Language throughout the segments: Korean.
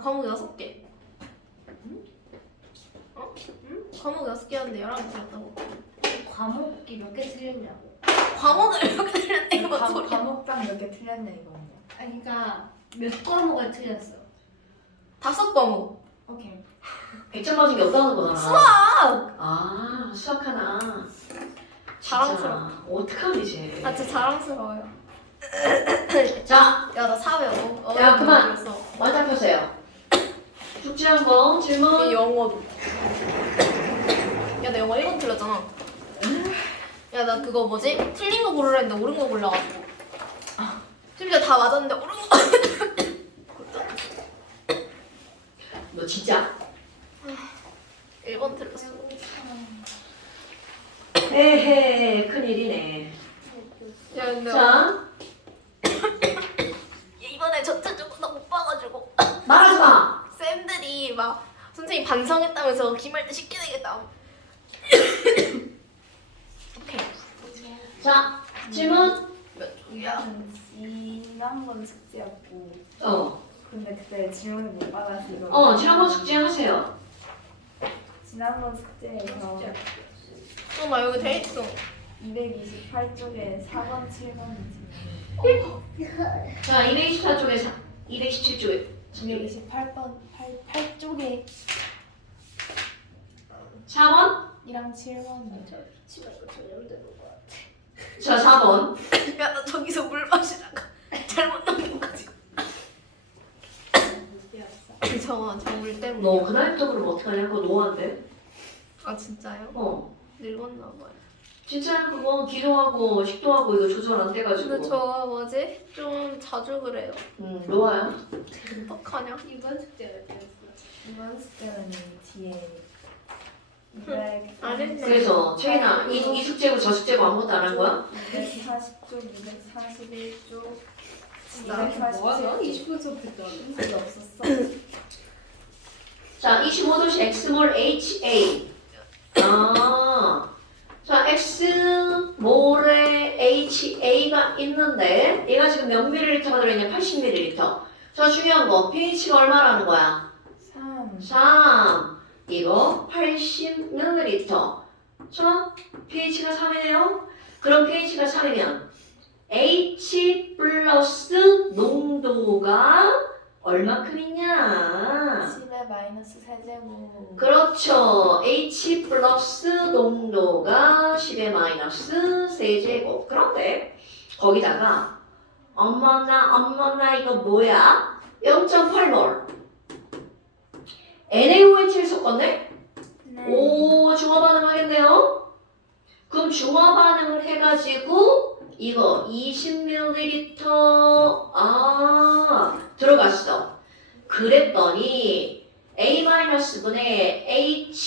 나 과목 6개. 어? 응? 과목 6개였는데 11개 틀렸다고. 과목이 몇 개 틀렸냐고. 과목을 이렇게 틀렸네 이거 소리야. 과목당 몇 개 틀렸냐 이거는. 아니 그러니까 몇 과목을 틀렸어. 5과목. 오케이. 100점 맞은 게 없다는 거잖아. 수학! 아, 수학 하나. 자랑스러워. 진짜 어떡하면 이제. 아 진짜 자랑스러워요. 자, 야 나 사회 야, 그만. 그랬어. 완전 펴세요. 숙제한 거 질문. 이 영어도. 야 나 영어 1번 틀렸잖아. 야 나 그거 뭐지? 틀린 거 고르라 했는데 옳은 거 골라가지고. 심지어 다 맞았는데 옳은 거. 너 진짜. 1번 틀렸어. 에헤, 큰일이네. 야 근데 자, 이번에 전체적으로 나 못 봐가지고 말하지 마. 쌤들이 막 선생님 반성했다면서 기말 때 쉽게 내겠다. 오케이. 자, 질문. 몇 쪽이야? 지난번 숙제였고 근데 그때 질문을 못 받아서 지난번 숙제 하세요. 지난번 숙제에서 나 여기 돼 있어. 228쪽에 4번, 7번이지. 자, 224쪽에 227쪽에 228번 8쪽에 4번. 2랑 7번이. 자, 4번. 야 나 저기서 물 마시다가 잘못 넘긴 거지. 저물 때문에. 너 그날부터 그럼 어떡하냐? 그거 노안데. 아 진짜요? 늙었나 봐요. 진짜 그거 기도하고 식도하고 이거 조절 안 돼가지고. 근데 저 뭐지? 좀 자주 그래요. 노아야. 어떡하냐? 이번 숙제를 틀렸어. 이번 숙제는 뒤에 안 했네. 그래서 최인아 이 숙제고 저 숙제고 아무것도 안 한 거야? 240쪽, 241쪽, 진짜? 뭐하냐? 20분 수업했다. 별로 없었어. 자, 25도시 X몰 HA. 자, X몰에 HA가 있는데 얘가 지금 몇 밀리리터가 들어있냐? 80ml. 자, 중요한 거 pH가 얼마라는 거야? 3. 3. 이거 80ml. 자, pH가 3이네요. 그럼 pH가 3이면 H 플러스 농도가 얼마큼 있냐? 10의 마이너스 세제곱. 그렇죠. H 플러스 농도가 10의 마이너스 세제곱. 그런데 거기다가 어머나 이거 뭐야? 0.8몰 NaOH를 섞었네? 오, 중화 반응하겠네요? 그럼 중화 반응을 해가지고 이거 20ml 들어갔어. 그랬더니 A-분의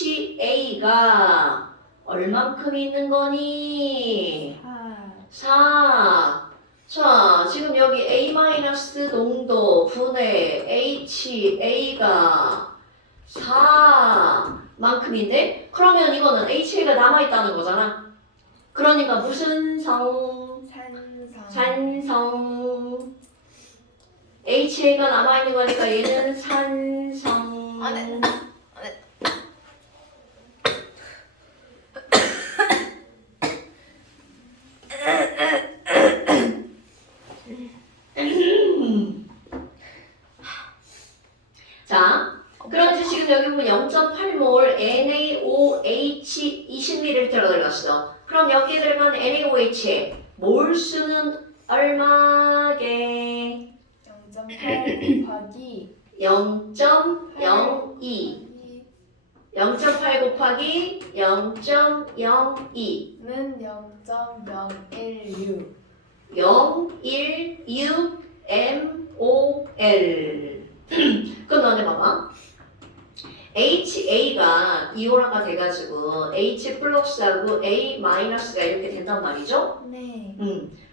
HA가 얼만큼 있는 거니? 4. 자, 지금 여기 A- 농도 분의 HA가 4만큼인데? 그러면 이거는 HA가 남아있다는 거잖아. 그러니까 무슨 성? 산성. HA가 남아있는 거니까 얘는 산성. 안 해. 자, 그럼 이제 지금 여기 보면 0.8몰 NaOH 20ml가 들어갔어. 그럼 여기에 들어간 NaOH의 몰수는 얼마게? 0.8 곱하기 0.02. 0.8 곱하기 0.02. 는 0.016. 016MOL. 그럼 너네 봐봐. HA가 이온화가 돼가지고 H 플러스하고 A 마이너스가 이렇게 된단 말이죠? 네.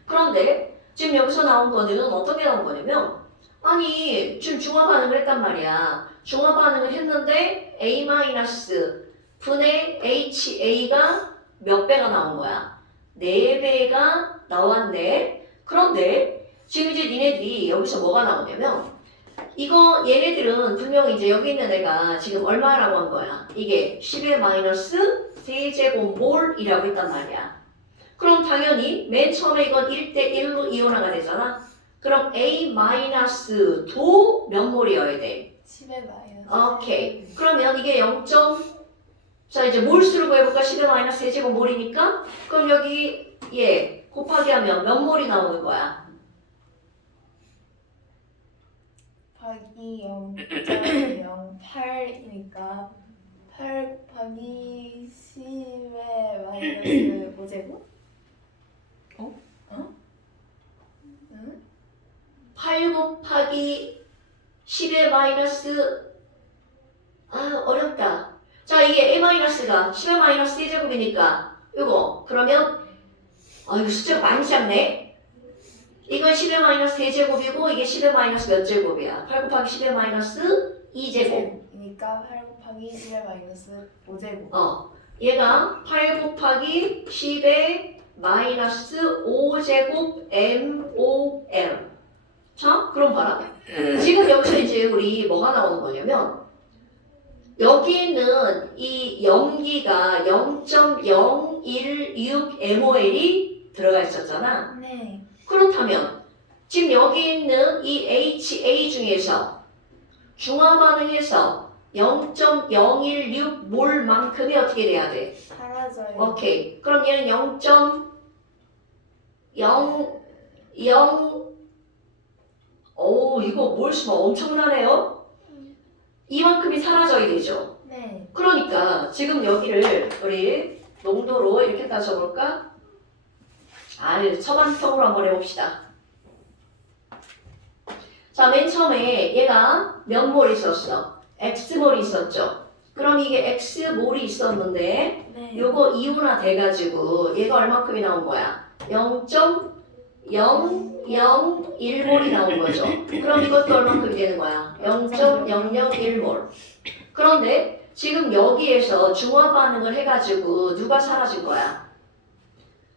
그런데 지금 여기서 나온 거는 어떻게 나온 거냐면 아니 지금 중화 반응을 했단 말이야. 중화 반응을 했는데 A 마이너스 분의 HA가 몇 배가 나온 거야? 4배가 나왔네. 그런데 지금 이제 니네들이 여기서 뭐가 나오냐면 이거 얘네들은 분명히 이제 여기 있는 애가 지금 얼마라고 한 거야? 이게 10의 마이너스 세제곱몰이라고 했단 말이야. 그럼 당연히 맨 처음에 이건 1대1로 이온화가 되잖아. 그럼 A 마이너스도 몇 몰이어야 돼? 10의 마이너스. 오케이. 그러면 이게 0. 자 이제 몰수를 구해볼까? 10의 마이너스 세제곱몰이니까 그럼 여기 얘 곱하기 하면 몇 몰이 나오는 거야? 곱하기 0.08이니까 8 곱하기 10의 마이너스 5제곱? 어? 응? 8 곱하기 10의 마이너스 어렵다. 자 이게 a 마이너스가 10의 마이너스 세제곱이니까 이거 그러면 이거 숫자가 많이 작네. 이건 10의 마이너스 세제곱이고 이게 10의 마이너스 몇 제곱이야? 8 곱하기 10의 마이너스 2제곱. 이니까 8 곱하기 10의 마이너스 5제곱. 얘가 8 곱하기 10의 마이너스 5제곱 MOL. 자, 그럼 봐라. 지금 여기서 이제 우리 뭐가 나오는 거냐면 여기는 이 염기가 0.016MOL이 들어가 있었잖아. 네. 그렇다면 지금 여기 있는 이 HA 중에서 중화 반응에서 0.016몰만큼이 어떻게 돼야 돼? 사라져요. 오케이. 그럼 얘는 0.00 이거 몰수가 엄청나네요. 이만큼이 사라져야 되죠. 네. 그러니까 지금 여기를 우리 농도로 이렇게 따져볼까? 처반평으로 한번 해봅시다. 자, 맨 처음에 얘가 몇 몰 있었어? X몰이 있었죠. 그럼 이게 X몰이 있었는데 네. 요거 이온화 돼가지고 얘가 얼마큼이 나온 거야? 0.001몰이 나온 거죠. 그럼 이것도 얼마큼이 되는 거야? 0.001몰. 그런데 지금 여기에서 중화 반응을 해가지고 누가 사라진 거야?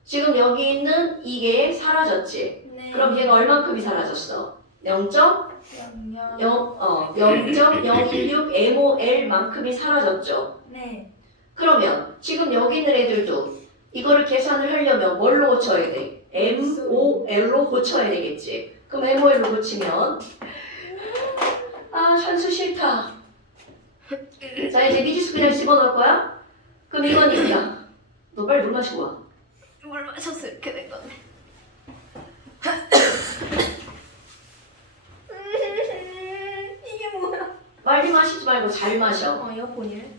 지금 여기 있는 이게 사라졌지. 네. 그럼 얘가 얼마큼이 사라졌어? 0.016MOL만큼이 사라졌죠. 네. 그러면 지금 여기 있는 애들도 이거를 계산을 하려면 뭘로 고쳐야 돼? MOL로 고쳐야 되겠지. 그럼 MOL로 고치면 산수 싫다. 자 이제 미지수 그냥 집어넣을 거야? 그럼 이거니까 너 빨리 물 마시고 와. 물 마셔서 이렇게 된 건데. 이게 뭐야? 빨리 마시지 말고 잘 마셔. 이어폰이래.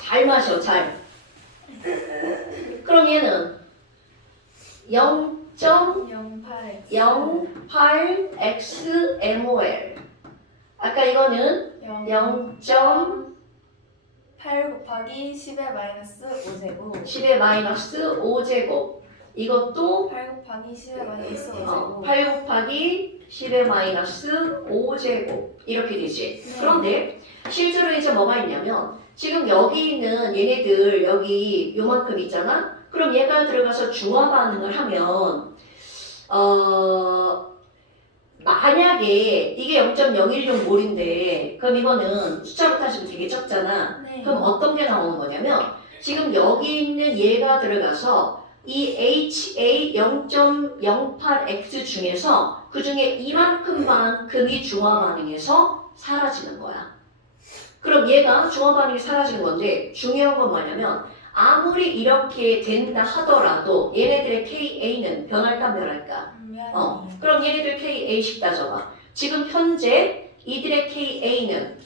잘 마셔, 잘. 그럼 얘는 0.08XMOL. 아까 이거는 8 곱하기 10의 마이너스 5제곱. 10의 마이너스 5제곱. 이것도 8 곱하기 10의 마이너스 5제곱. 8 곱하기 10의 마이너스 5제곱. 이렇게 되지. 네. 그런데 실제로 이제 뭐가 있냐면 지금 여기 있는 얘네들 여기 요만큼 있잖아? 그럼 얘가 들어가서 중화 반응을 하면 만약에 이게 0.016몰인데 그럼 이거는 숫자로 따지면 되게 적잖아. 네. 그럼 어떤 게 나오는 거냐면 지금 여기 있는 얘가 들어가서 이 HA 0.08X 중에서 그 중에 이만큼만큼이 중화 반응에서 사라지는 거야. 그럼 얘가 중화 반응이 사라지는 건데 중요한 건 뭐냐면 아무리 이렇게 된다 하더라도 얘네들의 KA는 변할까 안 변할까? 그럼 얘네들 KA식 따져봐. 지금 현재 이들의 KA는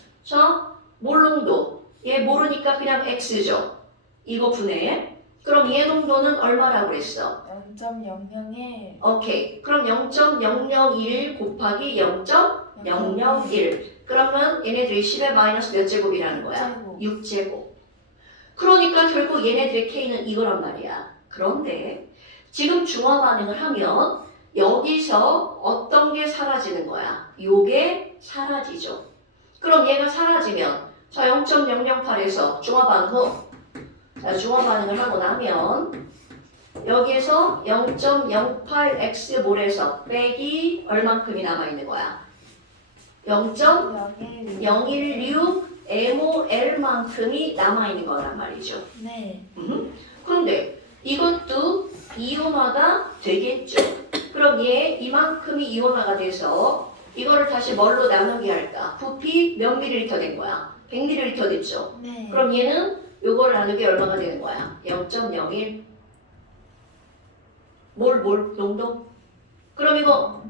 몰농도 얘 모르니까 그냥 X죠. 이거 분해. 그럼 얘 농도는 얼마라고 그랬어? 0.001. 오케이. 그럼 0.001 곱하기 0.001. 그러면 얘네들이 10의 마이너스 몇 제곱이라는 거야? 6제곱. 그러니까 결국 얘네들의 K는 이거란 말이야. 그런데 지금 중화 반응을 하면 여기서 어떤 게 사라지는 거야? 요게 사라지죠. 그럼 얘가 사라지면 자 0.008에서 중화 반응 후 중화 반응을 하고 나면 여기에서 0.08x몰에서 빼기 얼만큼이 남아있는 거야? 0.016 MOL만큼이 남아있는 거란 말이죠. 네. 그런데 이것도 이온화가 되겠죠. 그럼 얘 이만큼이 이온화가 돼서 이거를 다시 뭘로 나누게 할까? 부피 몇 밀리리터 된 거야? 100ml 됐죠. 네. 그럼 얘는 요걸 나누기 얼마가 되는 거야? 0.01 몰 농도? 그럼 이거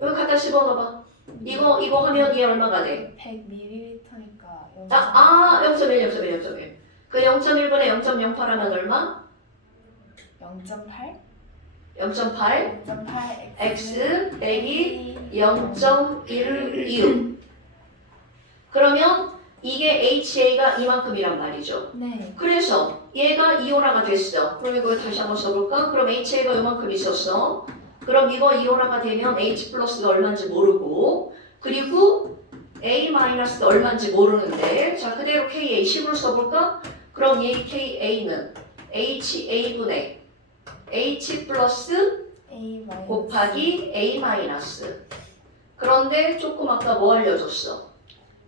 여기 갖다 집어넣어봐. 이거 하면 얘 얼마가 돼? 100ml니까 0.1. 그 0.1분의 0.08 하면 얼마? 0.8? 0.8 0.8 x 빼기 0.16 그러면 이게 HA가 이만큼이란 말이죠. 네. 그래서 얘가 이온화가 됐어. 그럼 이거 다시 한번 써볼까? 그럼 HA가 이만큼 있었어. 그럼 이거 이온화가 되면 H 플러스가 얼마인지 모르고 그리고 A-가 얼마인지 모르는데 자 그대로 KA 10으로 써볼까? 그럼 얘 KA는 HA분의 H 플러스 A 마이너스 곱하기 A 마이너스. 그런데 조금 아까 뭐 알려줬어?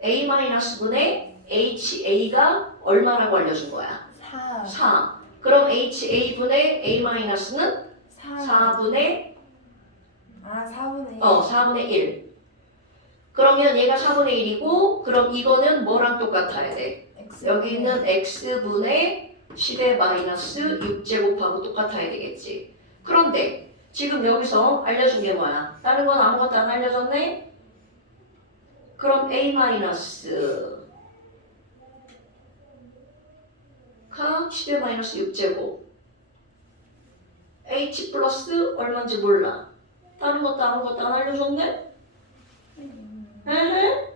A 마이너스분의 HA가 얼마라고 알려준 거야? 4. 4. 그럼 HA분의 A 마이너스는 4분의 4분의 1. 그러면 얘가 4분의 1이고 그럼 이거는 뭐랑 똑같아야 돼? 여기 있는 x분의 10의 마이너스 6제곱하고 똑같아야 되겠지. 그런데 지금 여기서 알려준 게 뭐야? 다른 건 아무것도 안 알려줬네? 그럼 a 마이너스가 10의 마이너스 6제곱 h 플러스 얼마인지 몰라. 다른 것도 아무것도 안 알려줬네? 에헤?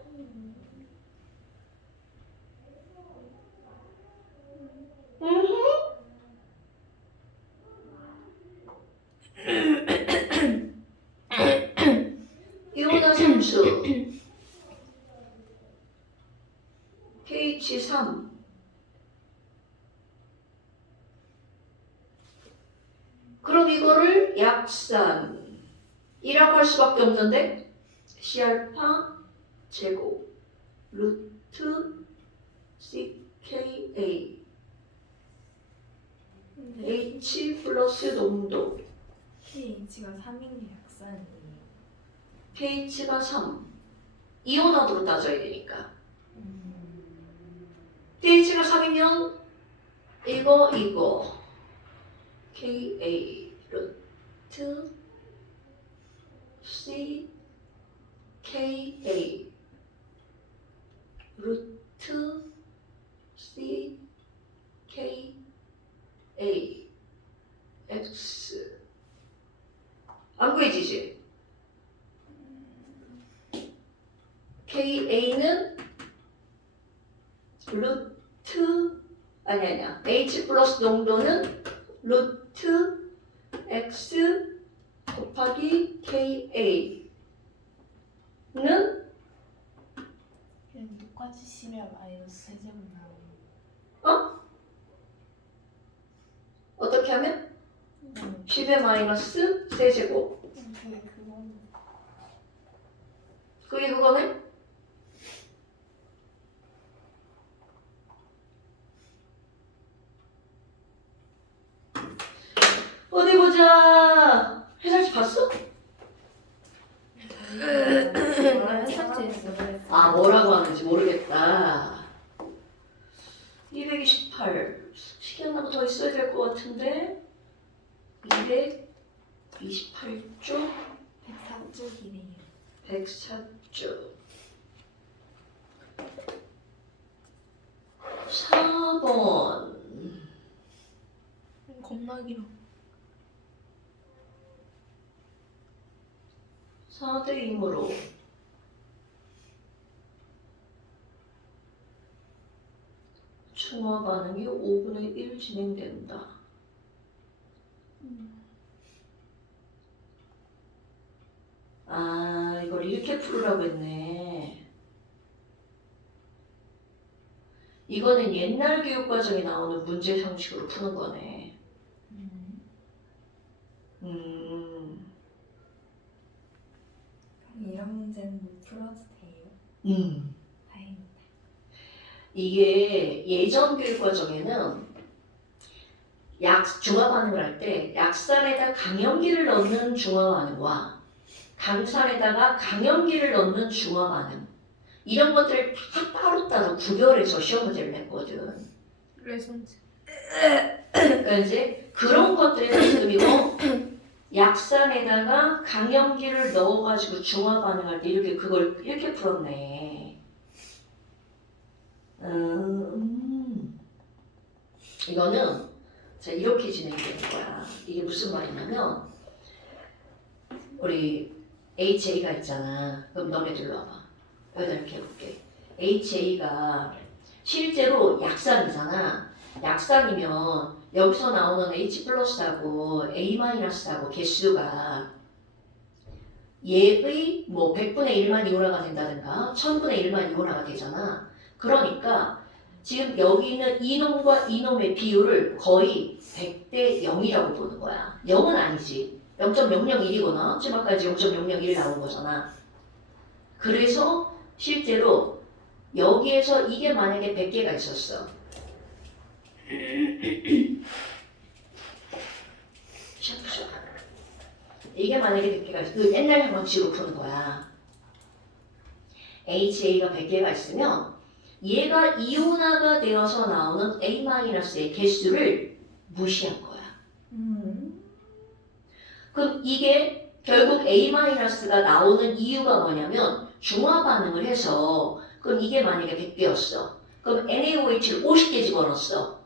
이온화 삼수 pH3 그럼 이거를 약산이라고 할 수밖에 없는데 C알파 제곱 루트 CKA H 플러스 농도 pH가 3인 약산이에요. pH가 3 이온화도로 따져야 되니까 pH가 3이면 이거 KA 루트 CKA 루트 CKA X 안 구해지지? KA는 루트 아니야 H 플러스 농도는 루트 X 곱하기 KA는 그냥 똑같이 심면 마이너스 세제곱 나오는 어떻게 하면? 10의 마이너스 세제곱 그게 그거네? 어디 보자. 해설지 봤어? 아 뭐라고 하는지 모르겠다. 228 시계 하나 더 있어야 될 것 같은데 228쪽 104쪽이래요. 104쪽 4번 겁나 길어. 4대 2으로 중화 반응이 5분의 1 진행된다. 아, 이걸 이렇게 풀으라고 했네. 이거는 옛날 교육과정에 나오는 문제 형식으로 푸는 거네. 이런 문제는 못 풀어도 돼요. 다행이다. 이게 예전 교육 과정에는 중화 반응을 할 때 약산에다 강염기를 넣는 중화 반응과 강산에다가 강염기를 넣는 중화 반응 이런 것들을 다 따로따로 구별해서 시험 문제를 냈거든. 레전드. 그러니까 이제 그런 것들의 모습이고 약산에다가 강염기를 넣어가지고 중화 반응할 때 이렇게 그걸 이렇게 풀었네. 이거는 자 이렇게 진행되는 거야. 이게 무슨 말이냐면 우리 HA가 있잖아. 그럼 너네들 와봐. 여기다 이렇게 해볼게. HA가 실제로 약산이잖아. 약산이면 여기서 나오는 H 플러스하고 A 마이너스하고 개수가 얘의 뭐 100분의 1만 이온화가 된다든가 1000분의 1만 이온화가 되잖아. 그러니까 지금 여기 있는 이놈과 이놈의 비율을 거의 100대 0이라고 보는 거야. 0은 아니지. 0.001이거나 지금 아까 0.001 나온 거잖아. 그래서 실제로 여기에서 이게 만약에 100개가 있었어. 이게 만약에 100개가 있어. 그 옛날 방식으로 푸는 거야. HA가 100개가 있으면 얘가 이온화가 되어서 나오는 A-의 개수를 무시한 거야. 그럼 이게 결국 A-가 나오는 이유가 뭐냐면 중화 반응을 해서 그럼 이게 만약에 100개였어. 그럼 NaOH를 50개 집어넣었어.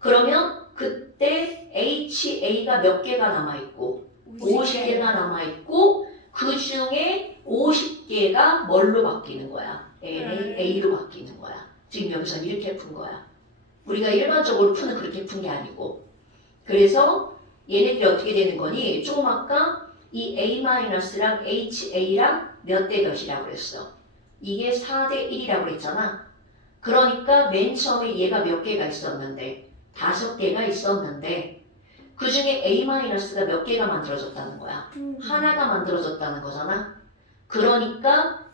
그러면 그때 HA가 몇 개가 남아있고 50개가 남아있고 그 중에 50개가 뭘로 바뀌는 거야? A로 바뀌는 거야. 지금 여기서 이렇게 푼 거야. 우리가 일반적으로 푸는 그렇게 푼 게 아니고. 그래서 얘네들이 어떻게 되는 거니? 조금 아까 이 A-랑 HA랑 몇 대 몇이라고 그랬어? 이게 4대 1이라고 그랬잖아. 그러니까 맨 처음에 얘가 몇 개가 있었는데 5개가 있었는데 그 중에 A-가 몇 개가 만들어졌다는 거야? 하나가 만들어졌다는 거잖아. 그러니까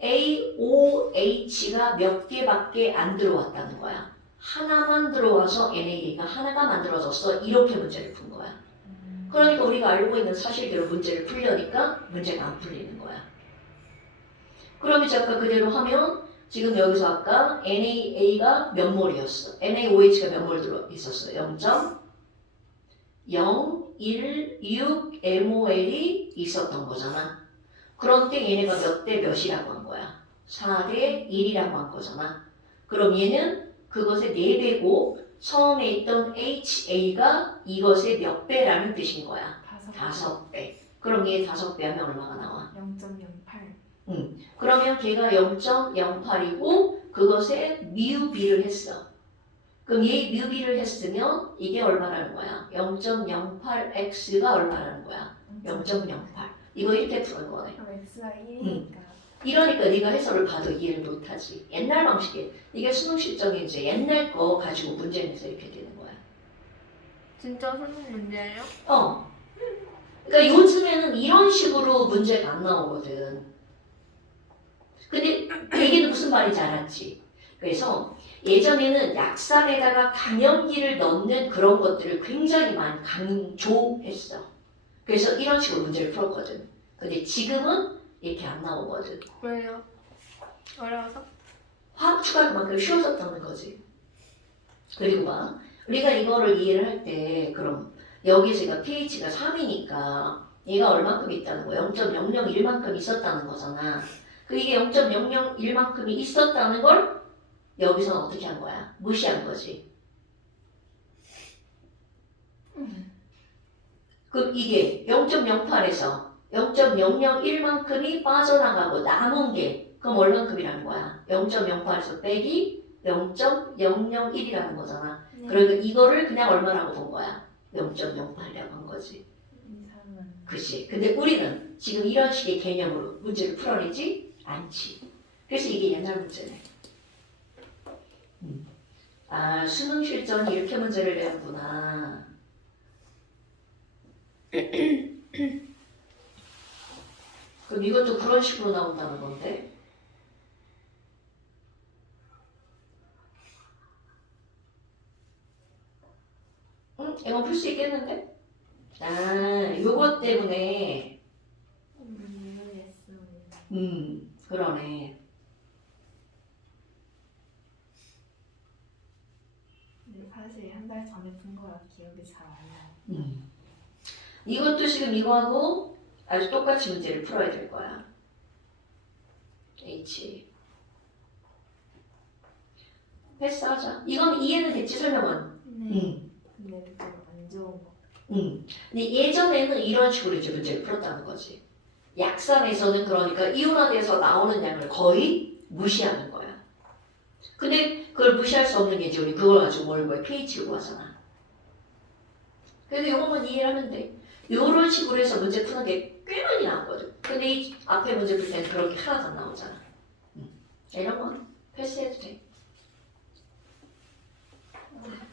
NaOH가 몇 개밖에 안 들어왔다는 거야. 하나만 들어와서 Na가 하나가 만들어졌어. 이렇게 문제를 푼 거야. 그러니까 우리가 알고 있는 사실대로 문제를 풀려니까 문제가 안 풀리는 거야. 그럼 이제 아까 그대로 하면 지금 여기서 아까 NaA가 몇 몰이었어? NaOH가 몇 몰 들어 있었어? 0.016 MOL이 있었던 거잖아. 그런데 얘네가 몇 대 몇이라고 한 거야? 4대 1이라고 한 거잖아. 그럼 얘는 그것의 4배고 처음에 있던 HA가 이것의 몇 배라는 뜻인 거야? 5배. 그럼 얘 5배 하면 얼마가 나와? 0.08. 그러면 걔가 0.08이고 그것에 뮤b를 했어. 그럼 얘 뮤b를 했으면 이게 얼마라는 거야? 0.08x가 얼마라는 거야? 0.08. 이거 이렇게 푸는 거네. 그럼 x가 1이니까. 이러니까 네가 해설을 봐도 이해를 못하지. 옛날 방식에 이게 수능 실정이 이제 옛날 거 가지고 문제 내서 이렇게 되는 거야. 진짜 수능 문제예요? 그러니까 요즘에는 이런 식으로 문제가 안 나오거든. 근데 이게 무슨 말인지 알았지? 그래서 예전에는 약산에다가 강염기를 넣는 그런 것들을 굉장히 많이 강조했어. 그래서 이런 식으로 문제를 풀었거든. 근데 지금은 이렇게 안 나오거든. 왜요? 어려워서? 화학 추가가 만큼 쉬워졌다는 거지. 그리고 봐. 우리가 이거를 이해를 할 때 그럼 여기서 얘가 pH가 3이니까 얘가 얼만큼 있다는 거야? 0.001만큼 있었다는 거잖아. 그 이게 0.001만큼이 있었다는 걸 여기서는 어떻게 한 거야? 무시한 거지. 그럼 이게 0.08에서 0.001만큼이 빠져나가고 남은 게 그럼 얼만큼이라는 거야? 0.08에서 빼기 0.001이라는 거잖아. 그러니까 이거를 그냥 얼마라고 본 거야? 0.08이라고 한 거지. 그치? 근데 우리는 지금 이런 식의 개념으로 문제를 풀어내지 않지. 그래서 이게 옛날 문제네. 아, 수능 실전이 이렇게 문제를 내는구나. 그럼 이것도 그런 식으로 나온다는 건데? 이거 풀 수 있겠는데? 아, 요것 때문에 그러네. 근데 사실 한 달 전에 푼 거라 기억이 잘 안 나요. 이것도 지금 이거하고 아주 똑같이 문제를 풀어야 될 거야. H. 패스하자. 이건 이해는 됐지, 설명은? 네. 근데 좀 안 좋은 거. 근데 예전에는 이런 식으로 이제 문제를 풀었다는 거지. 약산에서는 그러니까 이온화돼서 나오는 양을 거의 무시하는 거야. 근데 그걸 무시할 수 없는 게 이제 우리 그걸 가지고 뭘 거야? pH 구하잖아. 그래서 이것만 이해하면 돼. 이런 식으로 해서 문제 푸는 게 꽤 많이 나왔거든. 근데 이 앞에 문제 풀 때는 그렇게 하나도 안 나오잖아. 이런 건 패스해도 돼.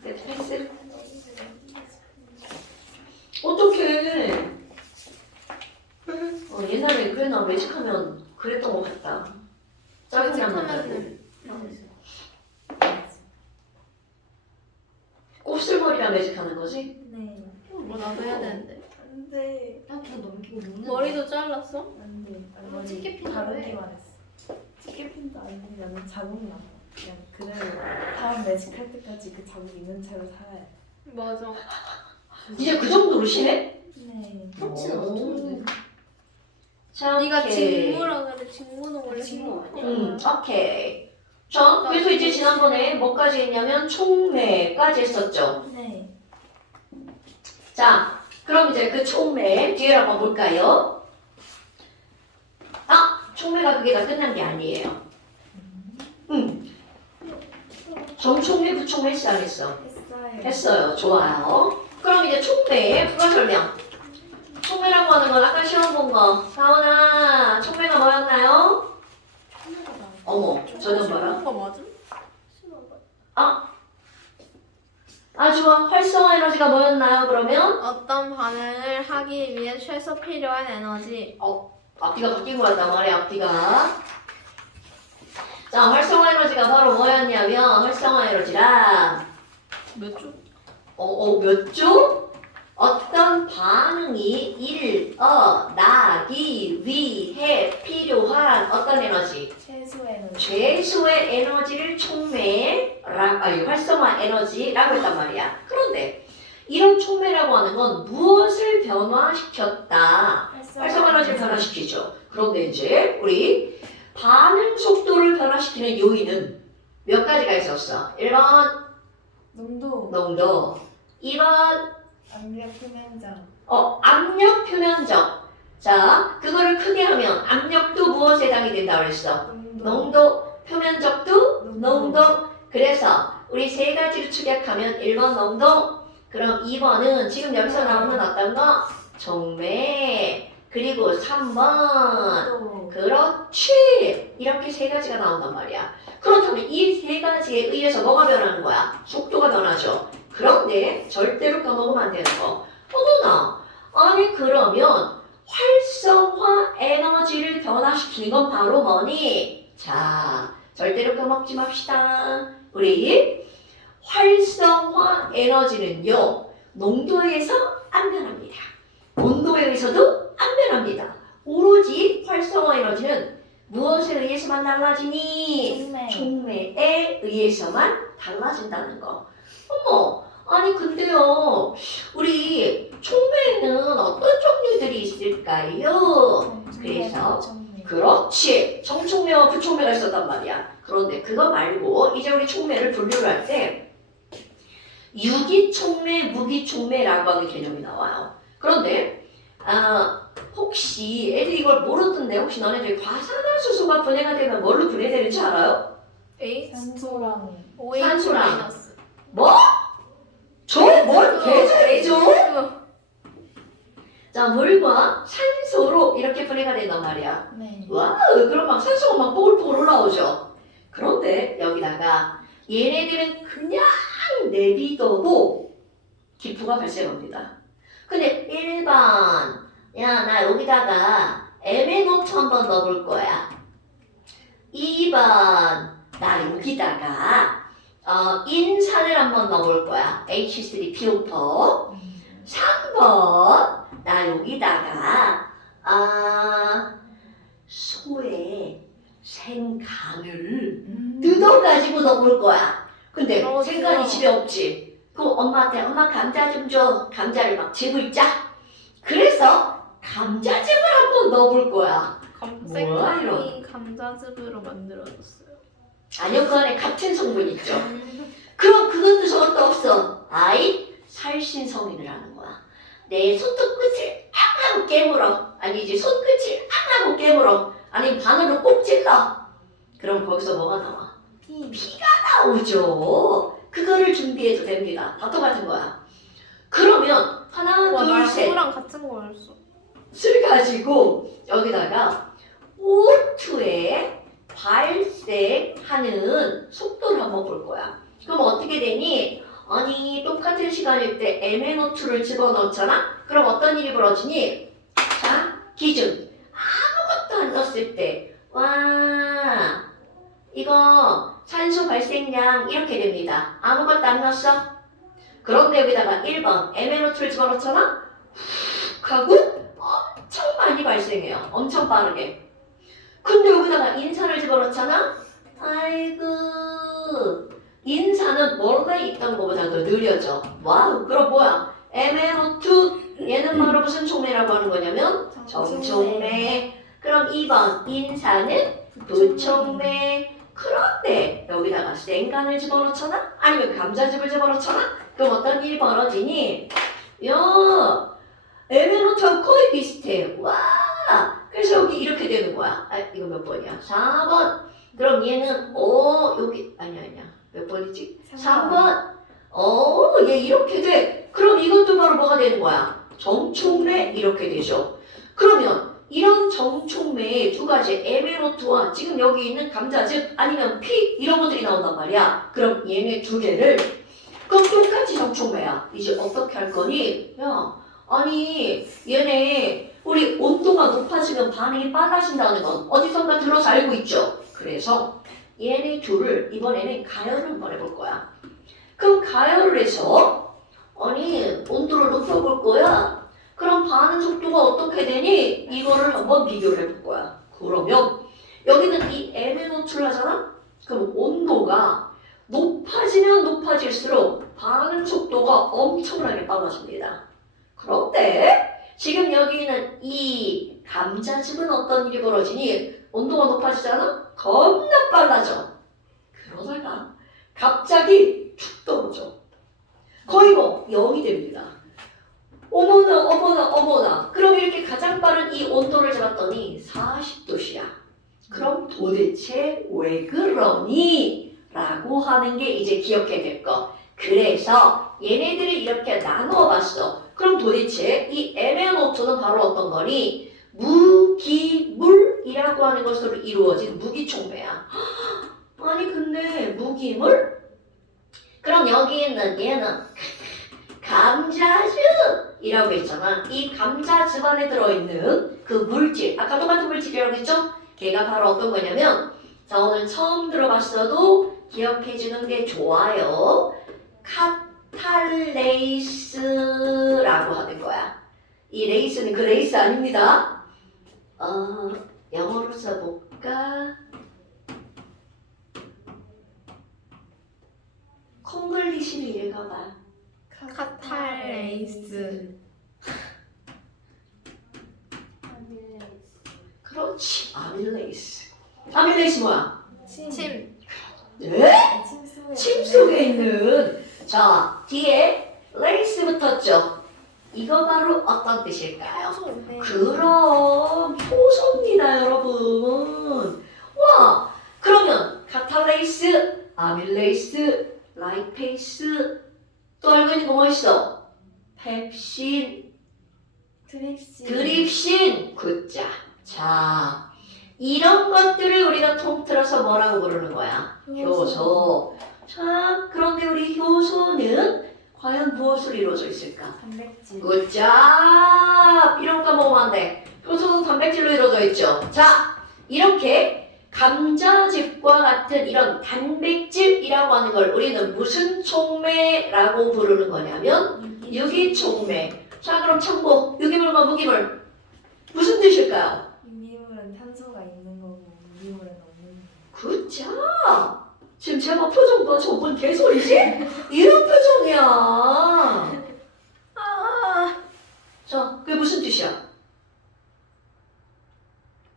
패스. 어떡해. 옛날에 그래 나 매직하면 그랬던 것 같다. 매직하면은 곱슬머리라 매직하는 거지? 네. 뭐 나도 해야 되는데. 안 돼. 나 그거 넘기고 먹는 머리도 잘랐어? 안 돼. 그럼 치계핀으로 다루기만 했어. 치계핀도 아니면 자국 나. 그냥 그대로 다음 매직할 때까지 그 자국 있는 채로 살아야 돼. 맞아. 이제 그 정도로 심해? 네. 터치는 어떤데? 자, 네가 오케이. 직무라 그래. 직무는 원래 직무 아니야? 오케이. 자, 그래서 이제 지난번에 뭐까지 했냐면 총매까지 했었죠. 네. 자, 그럼 이제 그 총매 뒤에 한번 볼까요? 총매가 그게 다 끝난 게 아니에요. 정총매, 부총매 했어 안 했어? 했어요. 했어요. 좋아요. 그럼 이제 총매 부가 설명. 총매라고 하는 건 아까 시험 본 거. 다원아, 총매가 뭐였나요? 어머, 저녁 봐라. 거 맞음? 좋아. 활성화 에너지가 뭐였나요? 그러면 어떤 반응을 하기 위해 최소 필요한 에너지. 앞뒤가 바뀐 거였단 말이야. 앞뒤가. 자, 활성화 에너지가 바로 뭐였냐면 활성화 에너지란 몇 초? 몇 조? 어떤 반응이 일어나기 위해 필요한 어떤 에너지? 최소 에너지. 최소의 에너지를 활성화 에너지라고 했단 말이야. 그런데 이런 촉매라고 하는 건 무엇을 변화시켰다? 활성화 에너지를 변화시키죠. 그런데 이제 우리 반응 속도를 변화시키는 요인은 몇 가지가 있었어. 1번 농도, 2번 압력 표면적. 압력 표면적. 자, 그거를 크게 하면 압력도 무엇에 해당이 된다 그랬어? 농도, 표면적도 농도. 그래서 우리 세 가지를 축약하면 1번 농도, 그럼 2번은 지금 여기서 나오는 어떤 거? 종매. 그리고 3번. 그렇지. 이렇게 세 가지가 나온단 말이야. 그렇다면 이 세 가지에 의해서 뭐가 변하는 거야? 속도가 변하죠. 그런데 절대로 까먹으면 안 되는 거. 어머나. 아니 그러면 활성화 에너지를 변화시키는 건 바로 뭐니? 자, 절대로 까먹지 맙시다. 우리 활성화 에너지는요. 농도에 의해서 안 변합니다. 온도에 의해서도 안 변합니다. 오로지 활성화 에너지는 무엇에 의해서만 달라지니? 촉매에 의해서만 달라진다는 거. 어머, 아니 근데요. 우리 촉매에는 어떤 종류들이 있을까요? 그래서 그렇지. 정촉매와 부촉매가 있었단 말이야. 그런데 그거 말고 이제 우리 촉매를 분류를 할 때 유기촉매, 무기촉매라고 하는 개념이 나와요. 그런데 혹시 애들이 이걸 모르던데 혹시 너네들 과산화수소가 분해가 되면 뭘로 분해되는지 알아요? A? 산소랑 OH 산소랑. 마이너스. 뭐? 뭘 계산해줘? 자, 물과 산소로 이렇게 분해가 된단 말이야. 네. 와, 그럼 막 산소가 막 뽀글뽀글 올라오죠. 그런데 여기다가 얘네들은 그냥 내비둬도 기포가 발생합니다. 근데 1번, 야, 나 여기다가 MnO2 한번 넣어볼 거야. 2번, 나 여기다가 인산을 한번 넣어볼 거야. H3PO4. 3번 나 여기다가 소의 생간을 뜯어가지고 넣어볼 거야. 근데 생간이 집에 없지. 그럼 엄마한테 엄마 감자 좀 줘. 감자를 막 집을자. 그래서 감자즙을 한번 넣어볼 거야. 뭐야, 이런. 생강이 감자즙으로 만들어졌어요. 아니요, 그 안에 같은 성분 있죠. 그럼 그것도 저것도 없어. 아이, 살신성인을 하는 거야. 내 손톱끝을 악 하고 깨물어. 아니지, 손끝을 악 하고 깨물어. 아니면 바늘로 꼭 찔러. 그럼 거기서 뭐가 나와? 피가 나오죠. 그거를 준비해도 됩니다. 다 똑같은 거야. 그러면 하나, 와, 둘, 나 셋. 소랑 같은 거였어. 술 가지고 여기다가 O2에 발생하는 속도를 한번 볼 거야. 그럼 어떻게 되니? 아니 똑같은 시간일 때 MnO2를 집어넣잖아? 그럼 어떤 일이 벌어지니? 자, 기준. 아무것도 안 넣었을 때 와, 이거 산소 발생량 이렇게 됩니다. 아무것도 안 넣었어? 그런데 여기다가 1번 MnO2를 집어넣잖아? 훅 하고 엄청 많이 발생해요. 엄청 빠르게. 근데 여기다가 인산을 집어넣잖아? 아이고, 인산은 원래 있던 것보다 더 느려져. 와우, 그럼 뭐야? MnO2, 얘는 바로 무슨 촉매라고 하는 거냐면 정촉매. 그럼 2번 인산은 부촉매. 그런데 여기다가 생간을 집어넣잖아? 아니면 감자즙을 집어넣잖아? 그럼 어떤 일이 벌어지니? 야, MnO2하고 거의 비슷해. 와! 그래서 여기 이렇게 되는 거야. 아, 이거 몇 번이야? 4번. 그럼 얘는 여기 아니야. 몇 번이지? 3번. 얘 이렇게 돼. 그럼 이것도 바로 뭐가 되는 거야? 정촉매 이렇게 되죠. 그러면 이런 정촉매의 두 가지 MnO2와 지금 여기 있는 감자즙 아니면 피 이런 것들이 나온단 말이야. 그럼 얘네 두 개를 그럼 똑같이 정촉매야. 이제 어떻게 할 거니? 야, 아니 얘네 우리 온도가 높아지면 반응이 빨라진다는 건 어디선가 들어서 알고 있죠. 그래서 얘네 둘을 이번에는 가열을 한번 해볼 거야. 그럼 가열을 해서 아니 온도를 높여볼 거야. 그럼 반응 속도가 어떻게 되니? 이거를 한번 비교를 해볼 거야. 그러면 여기는 이 MnO2를 하잖아? 그럼 온도가 높아지면 높아질수록 반응 속도가 엄청나게 빨라집니다. 그런데 지금 여기 있는 이 감자즙은 어떤 일이 벌어지니? 온도가 높아지잖아? 겁나 빨라져. 그러다가 갑자기 툭 떨어져. 거의 뭐 0이 됩니다. 어머나. 그럼 이렇게 가장 빠른 이 온도를 잡았더니 40도씨야. 그럼 도대체 왜 그러니? 라고 하는 게 이제 기억해야 될 거. 그래서 얘네들을 이렇게 나누어 봤어. 그럼 도대체 이 MnO2는 바로 어떤 거니? 무기물이라고 하는 것으로 이루어진 무기촉매야. 아니 근데 무기물? 그럼 여기 있는 얘는 감자즙이라고 했잖아. 이 감자즙 안에 들어있는 그 물질, 아까 똑같은 물질이라고 했죠? 걔가 바로 어떤 거냐면 자 오늘 처음 들어봤어도 기억해주는 게 좋아요. 카탈레이스라고 하는 거야. 이 레이스는 그 레이스 아닙니다. 영어로 써볼까? 콩글리시를 읽어봐. 카탈레이스. 그렇지. 아밀레이스. 아밀레이스 뭐야? 침. 네? 침 침 속에 있는 자 뒤에 레이스 붙었죠. 이거 바로 어떤 뜻일까요? 그럼 효소입니다 여러분. 와 그러면 카탈레이스, 아밀레이스, 라이페이스 또 알고 있는 거 뭐 있어? 펩신, 드립신 굿자. 자 이런 것들을 우리가 통틀어서 뭐라고 부르는 거야? 효소. 자 그런데 우리 효소는 과연 무엇으로 이루어져 있을까? 단백질. 굿잡! 이런 거 먹으면 안 돼. 효소는 단백질로 이루어져 있죠. 자, 이렇게 감자즙과 같은 이런 단백질이라고 하는 걸 우리는 무슨 촉매라고 부르는 거냐면 유기촉매. 자, 그럼 참고 유기물과 무기물 무슨 뜻일까요? 유기물은 탄소가 있는 거고 무기물은 없는 거. 굿자. 지금 제가 표정 봐. 저뭔 개소리지? 이런 표정이야. 아, 자, 그게 무슨 뜻이야?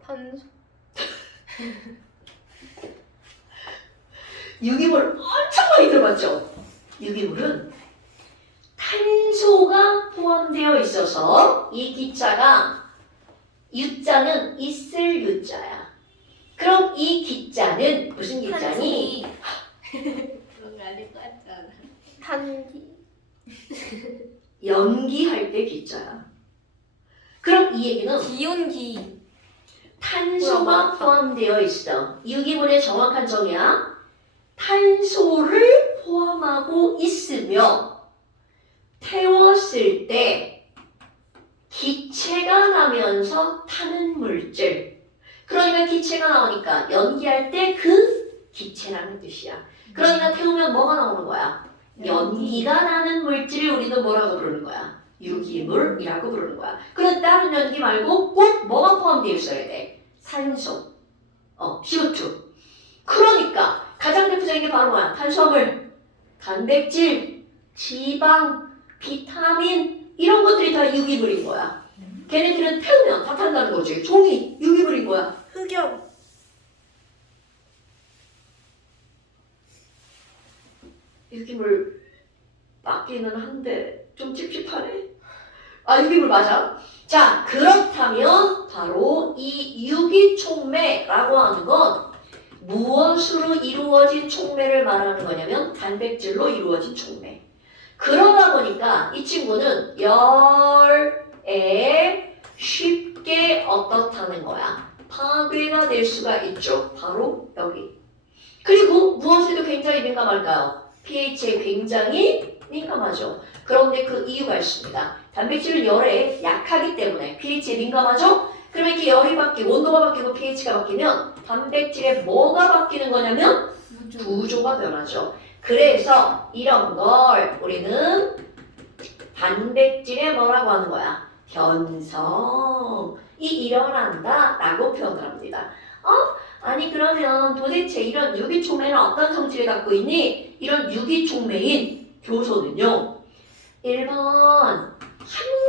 탄소. 유기물 엄청 많이 들어봤죠? 유기물은 탄소가 포함되어 있어서 이 기자가 유자는 있을 유자야. 그럼 이 기자는 무슨 기자니? 그런 거 아닐 것 같지 않아? 탄기. 연기할 때 기자야. 그럼 이 얘기는 기온기. 탄소가 포함되어 있어. 유기물의 정확한 정의야. 탄소를 포함하고 있으며 태웠을 때 기체가 나면서 타는 물질. 그러니까 기체가 나오니까 연기할 때 그 기체라는 뜻이야. 그러니까 태우면 뭐가 나오는 거야? 연기가 나는 물질을 우리는 뭐라고 부르는 거야? 유기물이라고 부르는 거야. 그럼 다른 연기 말고 꼭 뭐가 포함되어 있어야 돼? 산소, CO2. 그러니까 가장 대표적인 게 바로 뭐야? 탄수화물, 단백질, 지방, 비타민 이런 것들이 다 유기물인 거야. 걔네들은 태우면 다 탄다는 거지. 종이 유기물인 거야. 흑염. 유기물 맞기는 한데 좀 찝찝하네. 아, 유기물 맞아. 자, 그렇다면 바로 이 유기촉매라고 하는 건 무엇으로 이루어진 촉매를 말하는 거냐면 단백질로 이루어진 촉매. 그러다 보니까 이 친구는 열에 쉽게 어떻다는 거야. 파괴가 될 수가 있죠. 바로 여기. 그리고 무엇에도 굉장히 민감할까요? pH에 굉장히 민감하죠. 그런데 그 이유가 있습니다. 단백질은 열에 약하기 때문에 pH에 민감하죠? 그러면 이렇게 열이 바뀌고 온도가 바뀌고 pH가 바뀌면 단백질에 뭐가 바뀌는 거냐면 구조가 변하죠. 그래서 이런 걸 우리는 단백질에 뭐라고 하는 거야? 변성이 일어난다 라고 표현을 합니다. 아니 그러면 도대체 이런 유기촉매는 어떤 성질을 갖고 있니? 이런 유기촉매인 교소는요. 1번 한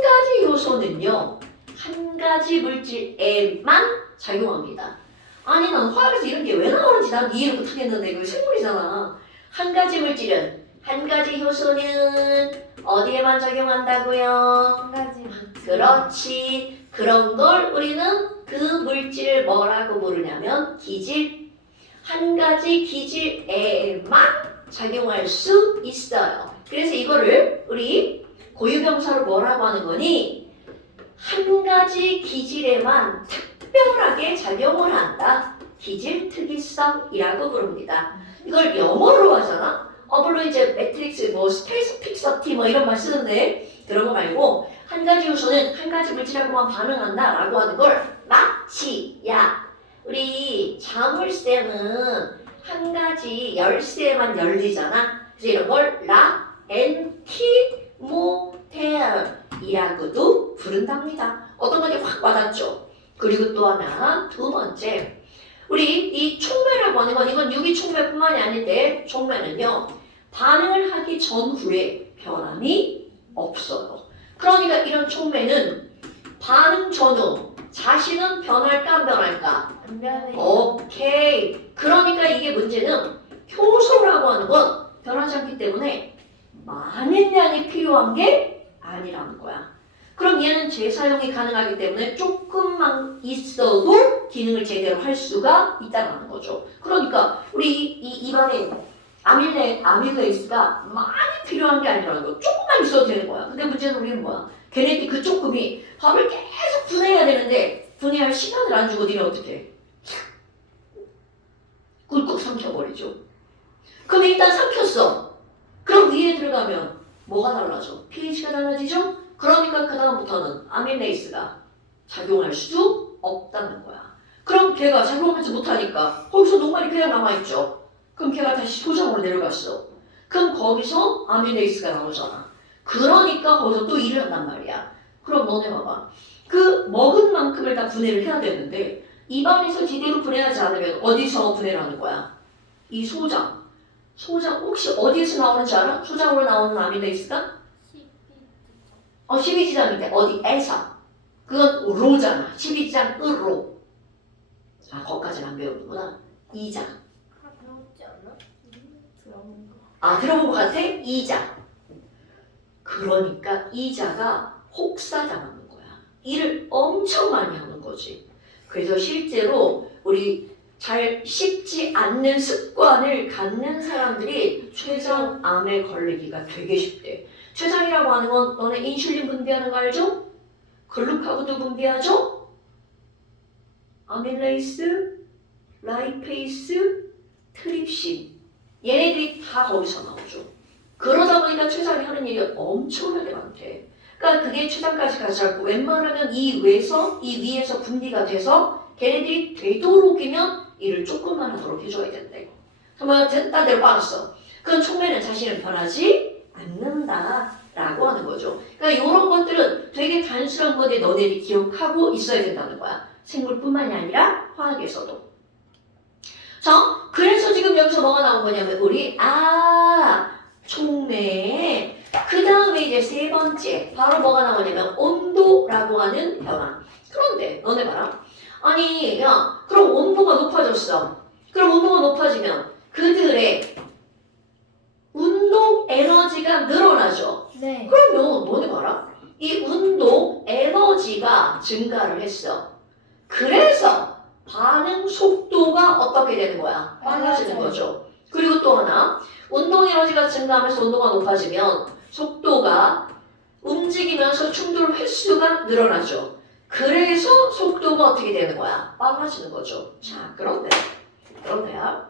가지 요소는요. 한 가지 물질에만 작용합니다. 아니 난 화학에서 이런 게 왜 나오는지 난 이해를 못하겠는데 이거 생물이잖아. 한 가지 물질은 한 가지 효소는 어디에만 적용한다고요? 한 가지 물질. 그렇지. 그런 걸 우리는 그 물질을 뭐라고 부르냐면 기질. 한 가지 기질에만 작용할 수 있어요. 그래서 이거를 우리 고유명사로 뭐라고 하는 거니? 한 가지 기질에만 특별하게 작용을 한다. 기질 특이성이라고 부릅니다. 이걸 영어로 하잖아? 물론 이제 매트릭스, 스페이스픽서티 이런 말 쓰는데 그런 거 말고 한 가지 요소는 한 가지 물질하고만 반응한다 라고 하는 걸 마치 우리 자물쇠는 한 가지 열쇠만 열리잖아. 그래서 이런 걸 모텔이라고도 부른답니다. 어떤 건지 확 와닿죠. 그리고 또 하나 두 번째 우리 이 촉매라고 하는 건 이건 유기촉매뿐만이 아닌데 촉매는요 반응을 하기 전후에 변함이 없어요. 그러니까 이런 촉매는 반응 전후 자신은 변할까 안 변할까? 안 변해. 오케이. 그러니까 이게 문제는 효소라고 하는 건 변하지 않기 때문에 많은 양이 필요한 게 아니라는 거야. 그럼 얘는 재사용이 가능하기 때문에 조금만 있어도 기능을 제대로 할 수가 있다는 거죠. 그러니까 우리 이 입안에 아밀레이스가 많이 필요한 게 아니라는 거. 조금만 있어도 되는 거야. 근데 문제는 우리는 뭐야? 걔네들이 그 조금이 밥을 계속 분해해야 되는데 분해할 시간을 안 주고 니네 어떻게 해? 꿀꺽 삼켜버리죠. 그럼 일단 삼켰어. 그럼 위에 들어가면 뭐가 달라져? pH가 달라지죠? 그러니까 그 다음부터는 아밀레이스가 작용할 수 없다는 거야. 그럼 걔가 작용하지 못하니까 거기서 녹말이 그냥 남아있죠. 그럼 걔가 다시 소장으로 내려갔어. 그럼 거기서 아미레이스가 나오잖아. 그러니까 거기서 또 일을 한단 말이야. 그럼 너네 봐봐. 그 먹은 만큼을 다 분해를 해야 되는데 입안에서 제대로 분해하지 않으면 어디서 분해를 하는 거야? 이 소장. 소장 혹시 어디에서 나오는지 알아? 소장으로 나오는 아미레이스가? 12지장인데 어디에서? 그건 로잖아. 12지장으로. 아, 거기까지는 안 배우는구나. 2장. 배웠지 않아? 들어본 거. 아, 들어본 것 같아? 2자. 그러니까 2자가 혹사당하는 거야. 일을 엄청 많이 하는 거지. 그래서 실제로 우리 잘 씹지 않는 습관을 갖는 사람들이 췌장암에 걸리기가 되게 쉽대. 췌장이라고 하는 건 너네 인슐린 분비하는 거 알죠? 글루카곤도 분비하죠? 아밀레이스, 라이페이스, 트립신. 얘네들이 다 거기서 나오죠. 그러다 보니까 췌장이 하는 일이 엄청나게 많대. 그러니까 그게 췌장까지 가지 않고 웬만하면 이 위에서 분비가 돼서 걔네들이 되도록이면 일을 조금만 하도록 해줘야 된대. 그러면 됐다 대로 빠졌어. 그건 촉매는 자신은 변하지 않는다라고 하는 거죠. 그러니까 이런 것들은 되게 단순한 건데 너네들이 기억하고 있어야 된다는 거야. 생물뿐만이 아니라 화학에서도. 자, 그래서 지금 여기서 뭐가 나온 거냐면 우리 촉매. 그 다음에 이제 세 번째 바로 뭐가 나오냐면 온도라고 하는 변화. 그런데 너네 봐라. 아니 야 그럼 온도가 높아졌어. 그럼 온도가 높아지면 그들의 운동 에너지가 늘어나죠. 네. 그러면 너네 봐라. 이 운동 에너지가 증가를 했어. 그래서 반응 속도가 어떻게 되는 거야? 빨라지는 거죠. 그리고 또 하나 운동 에너지가 증가하면서 온도가 높아지면 속도가 움직이면서 충돌 횟수가 늘어나죠. 그래서 속도가 어떻게 되는 거야? 빨라지는 거죠. 자, 그런데야.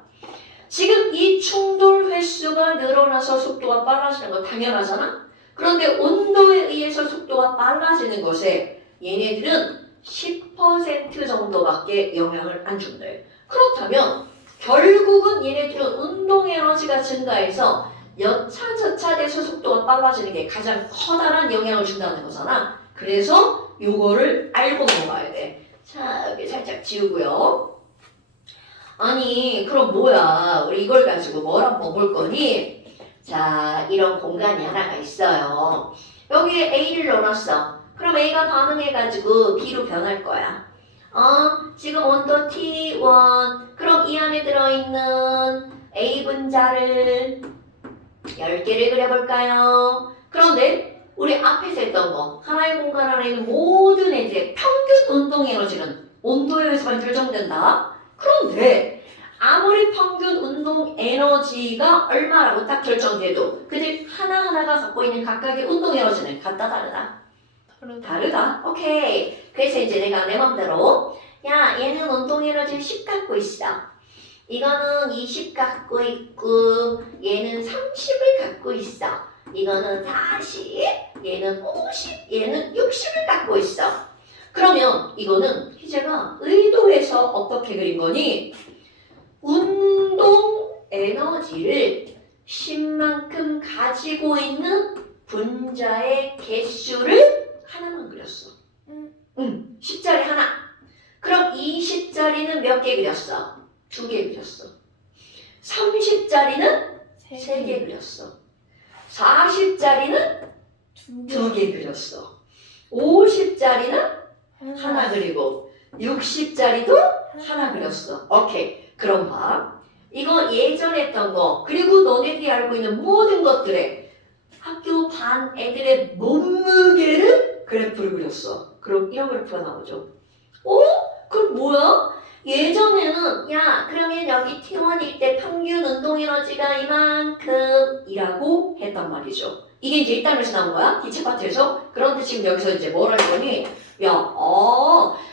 지금 이 충돌 횟수가 늘어나서 속도가 빨라지는 건 당연하잖아? 그런데 온도에 의해서 속도가 빨라지는 것에 얘네들은 10% 정도밖에 영향을 안 준대. 그렇다면 결국은 얘네들은 운동 에너지가 증가해서 여차저차돼서 속도가 빨라지는 게 가장 커다란 영향을 준다는 거잖아. 그래서 요거를 알고 넘어가야 돼. 자, 여기 살짝 지우고요. 아니, 그럼 뭐야? 우리 이걸 가지고 뭘 한번 볼 거니? 자, 이런 공간이 하나가 있어요. 여기에 A를 넣어놨어. 그럼 A가 반응해가지고 B로 변할 거야. 지금 온도 T1. 그럼 이 안에 들어있는 A 분자를 10개를 그려볼까요? 그런데 우리 앞에서 했던 거 하나의 공간 안에 있는 모든 애들의 평균 운동 에너지는 온도에 의해서만 결정된다. 그런데 아무리 평균 운동 에너지가 얼마라고 딱 결정돼도 그들 하나하나가 갖고 있는 각각의 운동 에너지는 같다 다르다? 다르다. 오케이. 그래서 이제 내가 내 맘대로 야 얘는 운동 에너지를 10 갖고 있어. 이거는 20 갖고 있고 얘는 30을 갖고 있어. 이거는 40, 얘는 50, 얘는 60을 갖고 있어. 그러면 이거는 희재가 의도해서 어떻게 그린 거니? 운동 에너지를 10만큼 가지고 있는 분자의 개수를 하나만 그렸어. 10자리 하나. 그럼 이 10자리는 몇 개 그렸어? 2개 그렸어. 30자리는 3개 그렸어. 40자리는 2개 그렸어. 50자리는 하나 그리고 60자리도 하나 그렸어. 오케이. 그럼 봐. 이거 예전에 했던 거 그리고 너네들이 알고 있는 모든 것들의 학교 반 애들의 몸무게를 그래프를 그렸어. 그럼 이런 그래프가 나오죠. 그럼 뭐야? 예전에는 야 그러면 여기 T1일 때 평균 운동 에너지가 이만큼이라고 했단 말이죠. 이게 이제 1단에서 나온 거야. 기체 파트에서. 그런데 지금 여기서 이제 뭘 할 거니?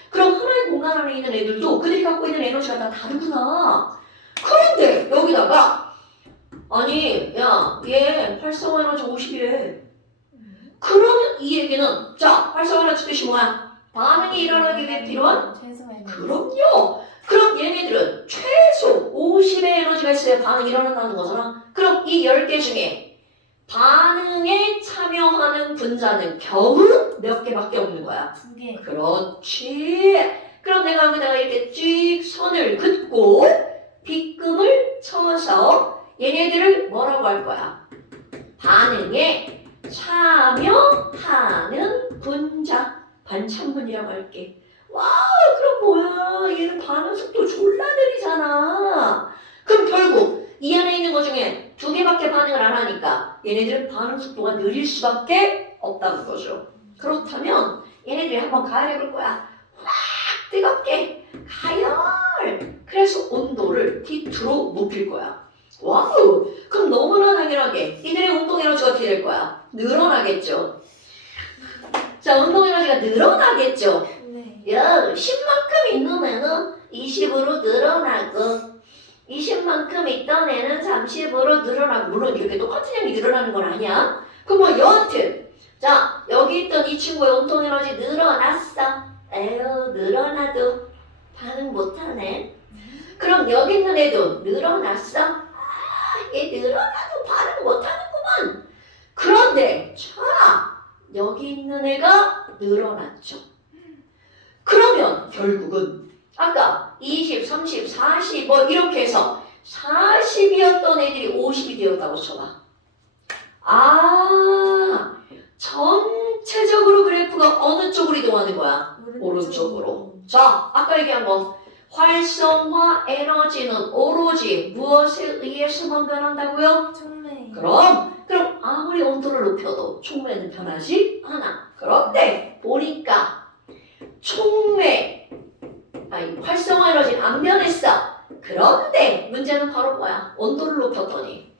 그럼 하나의 공간 안에 있는 애들도 그들이 갖고 있는 에너지가 다 다르구나. 그런데 여기다가 아니 얘 활성화 에너지 50이래. 그러면 이 얘기는 자 활성화 에너지 뜻이 뭐야? 반응이 일어나기 위해 필요한 그럼요. 그럼 얘네들은 최소 50의 에너지가 있어야 반응이 일어난다는 거잖아. 그럼 이 10개 중에 반응에 참여하는 분자는 겨우 몇 개밖에 없는 거야? 2개. 그렇지. 그럼 내가 여기다가 이렇게 쭉 선을 긋고 빗금을 쳐서 얘네들을 뭐라고 할 거야? 반응에 참여하는 분자. 반참분이라고 할게. 와, 그럼 뭐야? 얘는 반응 속도 졸라 느리잖아. 그럼 결국 이 안에 있는 것 중에 2개밖에 반응을 안 하니까 얘네들은 반응 속도가 느릴 수밖에 없다는 거죠. 그렇다면 얘네들이 한번 가열해 볼 거야. 확 뜨겁게 가열. 그래서 온도를 T2로 높일 거야. 와우. 그럼 너무나 당연하게 이들의 운동 에너지가 어떻게 될 거야? 늘어나겠죠. 자, 운동 에너지가 늘어나겠죠. 네. 야, 10만큼 있는 애는 20으로 늘어나고 20만큼 있던 애는 30으로 늘어나고 물론 이렇게 똑같은 양이 늘어나는 건 아니야. 그럼 뭐 여하튼 자, 여기 있던 이 친구의 온통 에너지 늘어났어. 에휴, 늘어나도 반응 못하네. 그럼 여기 있는 애도 늘어났어. 아, 얘 늘어나도 반응 못하는구만. 그런데 자, 여기 있는 애가 늘어났죠. 그러면 결국은 아까 20, 30, 40 뭐 이렇게 해서 40이었던 애들이 50이 되었다고 쳐봐. 아, 전체적으로 그래프가 어느 쪽으로 이동하는 거야? 오른쪽으로. 자, 아까 얘기한 거 활성화 에너지는 오로지 무엇에 의해서만 변한다고요? 촉매. 그럼 아무리 온도를 높여도 촉매는 변하지 않아. 그런데 보니까 촉매 아니 활성화 에너지는 안 변했어. 그런데 문제는 바로 뭐야? 온도를 높였더니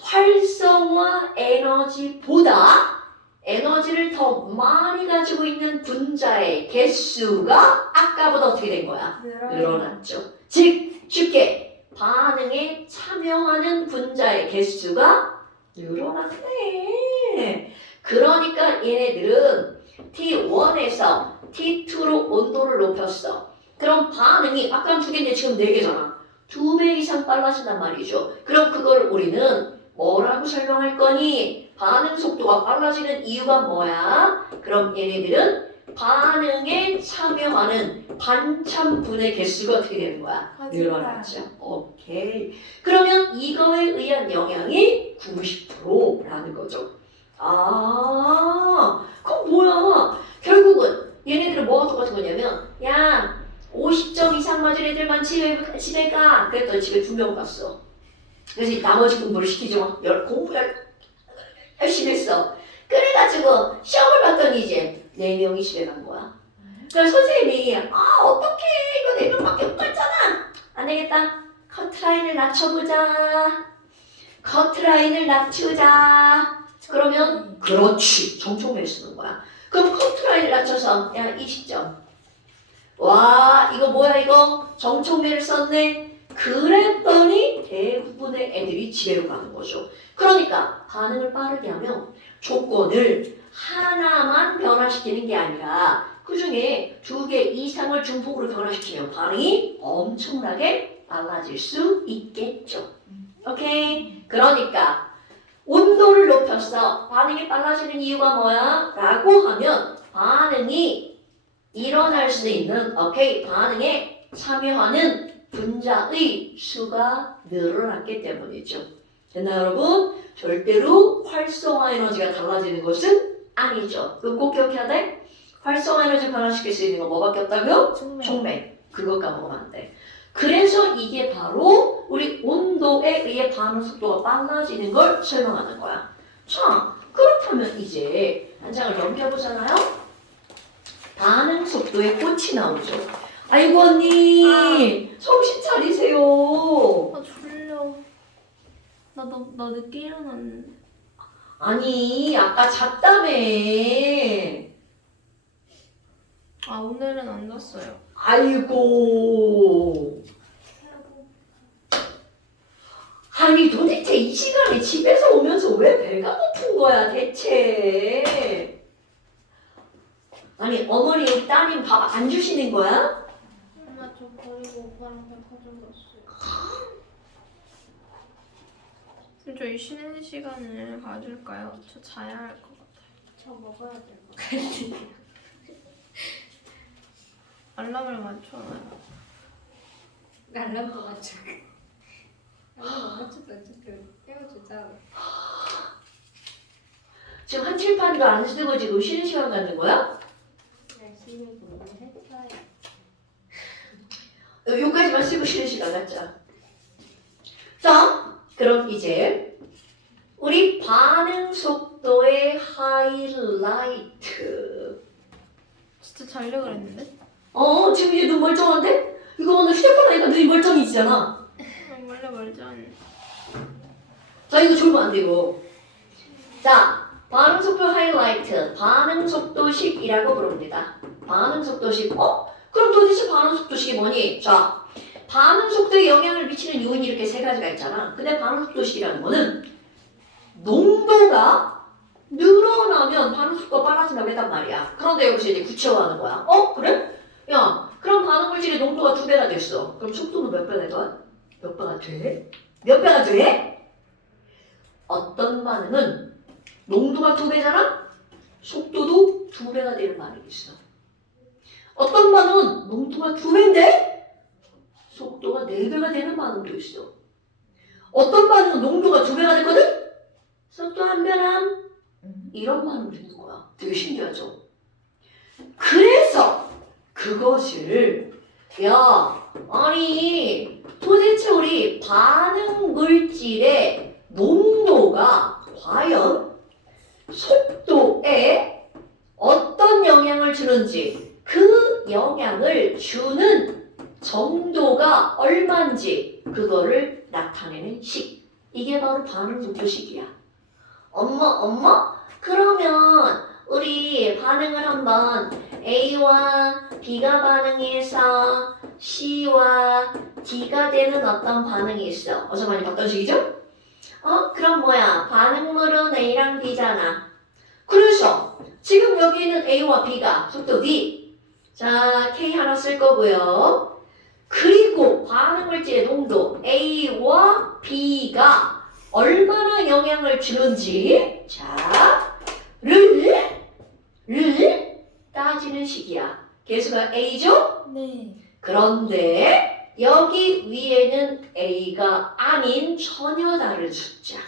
활성화 에너지보다 에너지를 더 많이 가지고 있는 분자의 개수가 아까보다 어떻게 된 거야? 늘어났죠. 즉 쉽게 반응에 참여하는 분자의 개수가 늘어났네. 그러니까 얘네들은 T1에서 T2로 온도를 높였어. 그럼 반응이 아까 2개인데 지금 4개잖아. 2배 이상 빨라진단 말이죠. 그럼 그걸 우리는 뭐라고 설명할 거니? 반응 속도가 빨라지는 이유가 뭐야? 그럼 얘네들은 반응에 참여하는 반참분의 개수가 어떻게 되는 거야? 늘어났죠. 오케이. 그러면 이거에 의한 영향이 90%라는 거죠. 아, 그럼 뭐야? 결국은 얘네들은 뭐가 똑같은 거냐면 야, 50점 이상 맞은 애들만 집에 가. 그랬더니 집에 2명 갔어. 그래서 나머지 공부를 시키죠. 공부 열심히 했어. 그래가지고 시험을 봤더니 이제 4명이 집에 간 거야. 그래서 선생님이 어떡해 이거 4명밖에 못 갔잖아. 안 되겠다. 커트라인을 낮춰보자. 커트라인을 낮추자. 그러면 그렇지. 정총매를 쓰는 거야. 그럼 커트라인을 낮춰서 야 20점. 와 이거 뭐야 이거 정총매를 썼네. 그랬더니 대부분의 애들이 집에로 가는 거죠. 그러니까 반응을 빠르게 하면 조건을 하나만 변화시키는 게 아니라 그 중에 2개 이상을 중폭으로 변화시키면 반응이 엄청나게 빨라질 수 있겠죠. 오케이? 그러니까 온도를 높여서 반응이 빨라지는 이유가 뭐야? 라고 하면 반응이 일어날 수 있는 반응에 참여하는 분자의 수가 늘어났기 때문이죠. 됐나요 여러분? 절대로 활성화 에너지가 달라지는 것은 아니죠. 그거 꼭 기억해야 돼. 활성화 에너지 변화시킬 수 있는 거 뭐밖에 없다고요? 촉매. 그거 까먹으면 안 돼. 그래서 이게 바로 우리 온도에 의해 반응 속도가 빨라지는 걸 설명하는 거야. 자, 그렇다면 이제 한 장을 넘겨보잖아요. 반응 속도의 꽃이 나오죠. 아이고 언니 정신 차리세요. 아 졸려. 나 늦게 일어났는데. 아니 아까 잤다며. 아 오늘은 안 잤어요. 아이고. 아니 도대체 이 시간에 집에서 오면서 왜 배가 고픈 거야 대체. 아니 어머니 따님 밥 안 주시는 거야? 저 버리고 오빠랑 백화점 갔어요. 그럼 저희 쉬는 시간을 가질까요? 저 자야 할 것 같아요. 저 먹어야 될 것 같아요. 알람을 맞춰놔요. 알람도 맞춰. 알람 맞춰도 어차피 깨워주잖아. 지금 한 칠판도 안 쓰고 지금 쉬는 시간 갖는 거야? 열심히 공부했어요. 여기까지만 쓰고 쉬는 시간 갖자. 자, 그럼 이제 우리 반응 속도의 하이라이트. 진짜 자려고 그랬는데? 지금 이제 눈 멀쩡한데? 이거 오늘 휴대폰 하니까 눈이 멀쩡해지잖아. 원래 멀쩡한. 자, 이거 졸면 안 되고. 자, 반응 속도 하이라이트, 반응 속도식이라고 부릅니다. 반응 속도식. 그럼 도대체 반응 속도식이 뭐니? 자, 반응 속도에 영향을 미치는 요인이 이렇게 세 가지가 있잖아. 근데 반응 속도식이라는 거는 농도가 늘어나면 반응 속도가 빨라진다고 했단 말이야. 그런데 여기서 이제 구체화하는 거야. 그래? 야, 그럼 반응 물질의 농도가 2배가 됐어. 그럼 속도는 몇 배가 돼? 몇 배가 돼? 몇 배가 돼? 어떤 반응은 농도가 2배잖아? 속도도 2배가 되는 반응이 있어. 어떤 반응은 농도가 2배인데 속도가 4배가 되는 반응도 있어. 어떤 반응은 농도가 2배가 됐거든? 속도 한 변함. 이런 반응을 있는 거야. 되게 신기하죠? 그래서 그것을 아니 도대체 우리 반응 물질의 농도가 과연 속도에 어떤 영향을 주는지 그 영향을 주는 정도가 얼마인지 그거를 나타내는 식. 이게 바로 반응 속도식이야. 엄마? 그러면 우리 반응을 한번 A와 B가 반응해서 C와 D가 되는 어떤 반응이 있어. 어서 많이 봤던 식이죠? 그럼 뭐야? 반응물은 A랑 B잖아. 그래서 지금 여기 있는 A와 B가 속도 V. 자, K 하나 쓸 거고요. 그리고 반응물질의 농도 A와 B가 얼마나 영향을 주는지 를 따지는 식이야. 개수가 A죠? 네. 그런데 여기 위에는 A가 아닌 전혀 다른 숫자.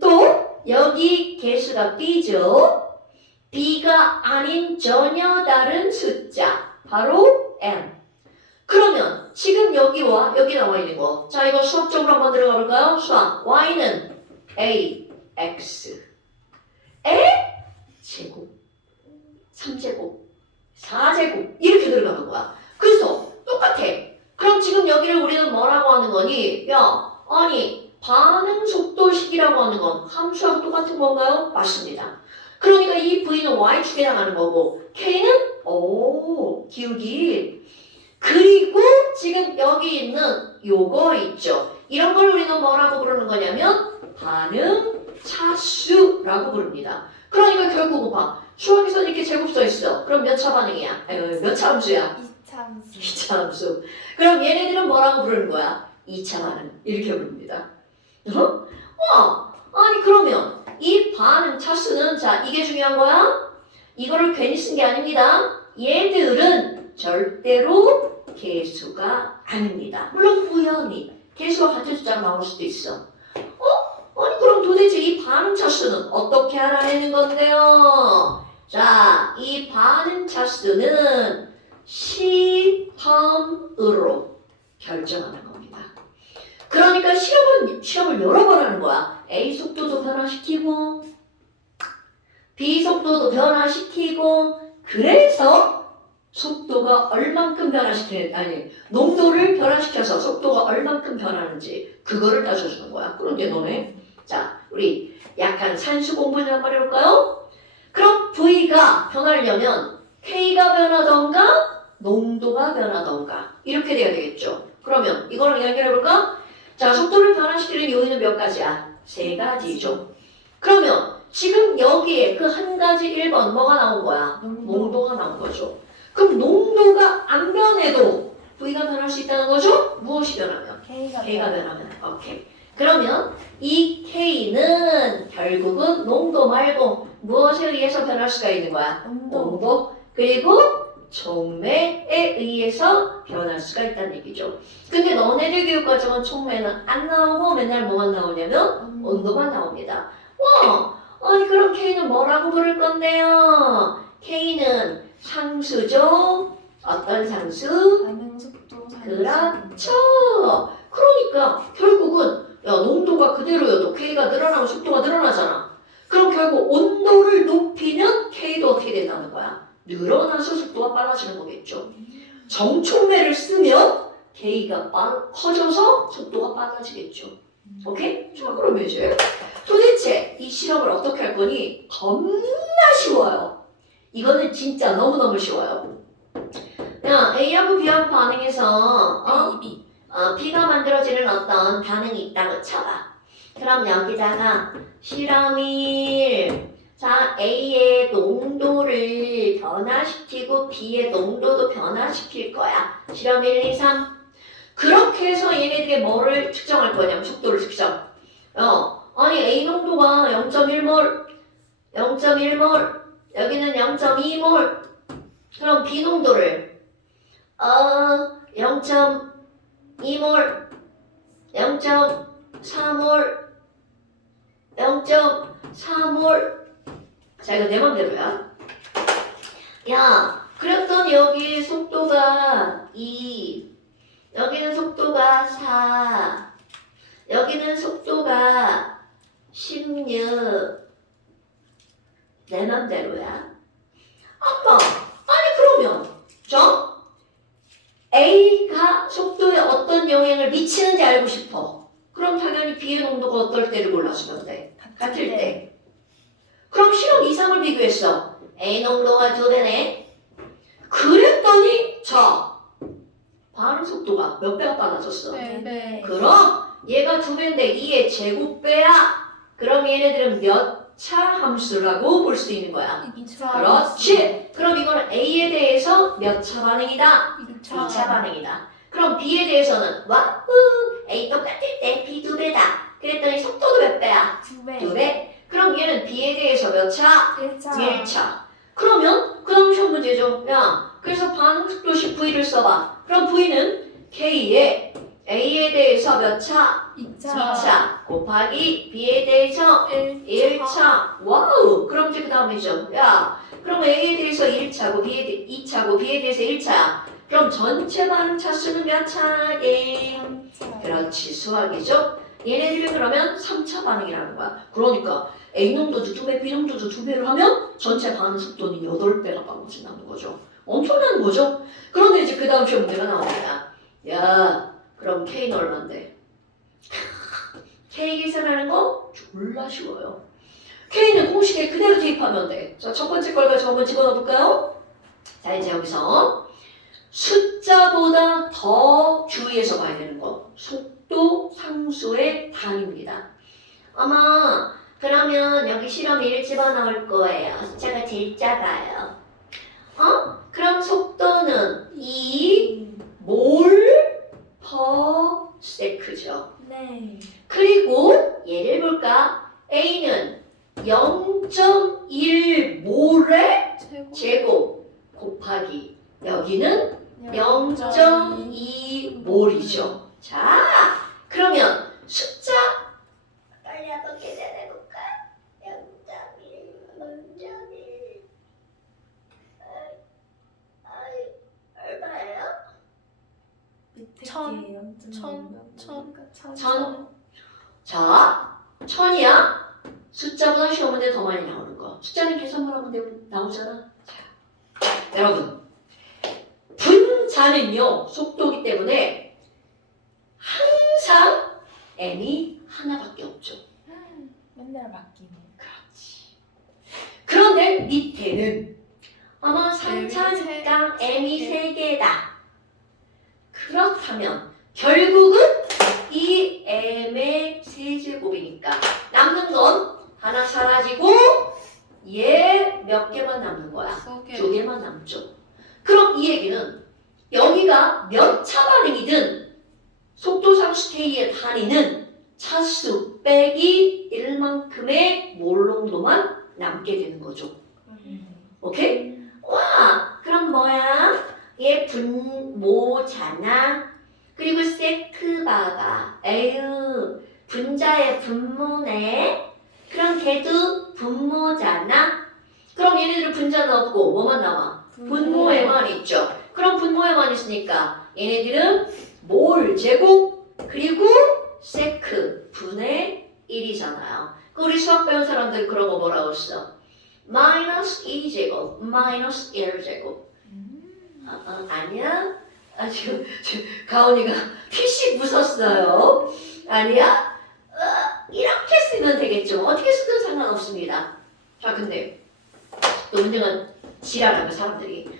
또 여기 개수가 B죠? B가 아닌 전혀 다른 숫자. 바로 M. 그러면 지금 여기와 여기 나와 있는 거. 자, 이거 수학적으로 한번 들어가 볼까요? 수학. Y는 A, X. 에 제곱, 3제곱, 4제곱 이렇게 들어가는 거야. 그래서 똑같아. 그럼 지금 여기를 우리는 뭐라고 하는 거니? 아니 반응 속도식이라고 하는 건 함수하고 똑같은 건가요? 맞습니다. 그러니까 이 V는 Y축에 나가는 거고 K는 기울기. 그리고 지금 여기 있는 요거 있죠. 이런 걸 우리는 뭐라고 부르는 거냐면 반응 차수라고 부릅니다. 그러니까 결국 봐. 수학에서 이렇게 제곱 써 있어. 그럼 몇 차 반응이야? 몇 차 함수야? 2차 함수. 2차 함수. 그럼 얘네들은 뭐라고 부르는 거야? 2차 반응. 이렇게 부릅니다. 아니 그러면 이 반응 차수는 자 이게 중요한 거야? 이거를 괜히 쓴 게 아닙니다. 얘들은 절대로 개수가 아닙니다. 물론 우연히 개수가 같은 숫자가 나올 수도 있어. 아니 그럼 도대체 이 반응 차수는 어떻게 알아내는 건데요? 자, 이 반응 차수는 시험으로 결정하는 겁니다. 그러니까 시험을 여러 번 하는 거야. A 속도도 변화시키고 B 속도도 변화시키고 그래서 속도가 얼만큼 농도를 변화시켜서 속도가 얼만큼 변하는지 그거를 따져주는 거야. 그런데 너네 자, 우리 약간 산수 공부 좀 한번 해볼까요? 그럼 V가 변하려면 K가 변하던가 농도가 변하던가 이렇게 돼야 되겠죠. 그러면 이거랑 연결해볼까? 자, 속도를 변화시키는 요인은 몇 가지야? 3가지죠. 그러면 지금 여기에 그 한 가지 1번 뭐가 나온 거야? 농도가 나온 거죠. 그럼 농도가 안 변해도 V가 변할 수 있다는 거죠? 무엇이 변하면? K가 변하면. 오케이. 그러면 이 K는 결국은 농도 말고 무엇에 의해서 변할 수가 있는 거야? 온도. 그리고 촉매에 의해서 변할 수가 있다는 얘기죠. 근데 너네들 교육과정은 촉매는 안 나오고 맨날 뭐만 나오냐면 온도만 나옵니다. 아니 그럼 K는 뭐라고 부를 건데요? K는 상수죠. 어떤 상수? 반응 속도 그렇죠. 그러니까 결국은 야 농도가 그대로여도 K가 늘어나고 속도가 늘어나잖아. 그럼 결국 온도를 높이면 K도 어떻게 된다는 거야? 늘어나서 속도가 빨라지는 거겠죠. 정촉매를 쓰면 K가 커져서 속도가 빨라지겠죠. 오케이? 자 그러면 이제 도대체 이 실험을 어떻게 할 거니? 겁나 쉬워요. 이거는 진짜 너무너무 쉬워요. 야 A하고 B하고 반응해서 B가 만들어지는 어떤 반응이 있다고 쳐봐. 그럼 여기다가 실험일 자 A의 농도를 변화시키고 B의 농도도 변화시킬 거야. 실험 1, 2, 3 그렇게 해서 얘네들이 뭐를 측정할 거냐면 속도를 측정. 아니 A 농도가 0.1몰 0.1몰 여기는 0.2몰 그럼 B 농도를 0.2몰 0.4몰 0.4몰 자 이거 내 맘대로야. 야 그랬더니 여기 속도가 2 여기는 속도가 4 여기는 속도가 16 내 맘대로야. 아빠 아니 그러면 저 A가 속도에 어떤 영향을 미치는지 알고 싶어. 그럼 당연히 B의 농도가 어떨 때를 골라주면 돼. 같을 때. 그럼 실험 2, 3을 비교했어. A 농도가 2배네. 그랬더니 자 반응 속도가 몇 배가 빨라졌어? 네. 그럼 얘가 2배인데 2의 제곱배야. 그럼 얘네들은 몇 차 함수라고 볼 수 있는 거야. 2차. 그렇지. 그럼 이거는 A에 대해서 몇 차 반응이다? 2차. 2차 반응이다. 그럼 B에 대해서는 와우 A 똑같을 때 B 2배다. 그랬더니 속도도 몇 배야? 2배. 그럼 얘는 B에 대해서 몇 차? 1차. 그러면 그 다음 시험 문제죠. 야, 그래서 반응 속도식 V를 써봐. 그럼 V는 K의 A에 대해서 몇 차? 2차. 곱하기 B에 대해서 1차. 와우. 그럼 이제 그 다음이죠. 야, 그럼 A에 대해서 1차고 B에 대해 2차고 B에 대해서 1차야. 그럼 전체 반응 차수는 몇 차게? 그렇지. 수학이죠. 얘네들이 그러면 3차 반응이라는 거야. 그러니까 A 농도도 2배, B 농도도 2배를 하면 전체 반응 속도는 8배가 빨라진다는 거죠. 엄청난 거죠? 그런데 이제 그 다음 시험 문제가 나옵니다. 야, 그럼 K는 얼만데? K 계산하는 거 졸라 쉬워요. K는 공식에 그대로 대입하면 돼. 자, 첫 번째 걸 가지고 한번 집어넣어 볼까요? 자, 이제 여기서 숫자보다 더 주의해서 봐야 되는 거. 속도 상수의 단위입니다. 아마 그러면 여기 실험 1 집어넣을 거예요. 숫자가 제일 작아요. 그럼 속도는 2몰/s죠. 네. 그리고 얘를 볼까? A는 0.1몰의 제곱 곱하기 여기는 0.2몰이죠. 자, 그러면 숫자 빨리 한번 계산해볼까? 0.1, 0.1 얼마예요? 밑에 천, 게 0.0. 천. 자, 1000이야. 숫자보다 쉬운 문제 더 많이 나오는 거. 숫자는 계산만 하면 나오잖아. 자, 여러분. 분자는요, 속도기 때문에 항상 m이 하나밖에 없죠. 맨날 바뀌네. 그렇지. 그런데 밑에는 아마 3차니까 m이 3개다. 그렇다면 결국은 이 m의 세제곱이니까 남는 건 하나 사라지고 얘 몇 개만 남는 거야? 2개만 남죠. 그럼 이 얘기는 여기가 몇 차 수 빼기 1만큼의 몰 농도만 남게 되는 거죠. 오케이? 와, 그럼 뭐야? 얘 분모잖아. 그리고 세크바가 에휴 분자의 분모네. 그럼 걔도 분모잖아. 그럼 얘네들은 분자는 없고 뭐만 남아? 분모에만 있죠. 그럼 분모에만 있으니까 얘네들은 몰 제곱 그리고 세크 분의 1이잖아요. 우리 수학 배운 사람들 그런 거 뭐라고 써? 마이너스 2제곱, 마이너스 1제곱. 아니야? 지금 가온이가 PC 부쉈어요. 아니야? 이렇게 쓰면 되겠죠. 어떻게 쓰든 상관없습니다. 자, 근데 또 문제는 지랄하는 사람들이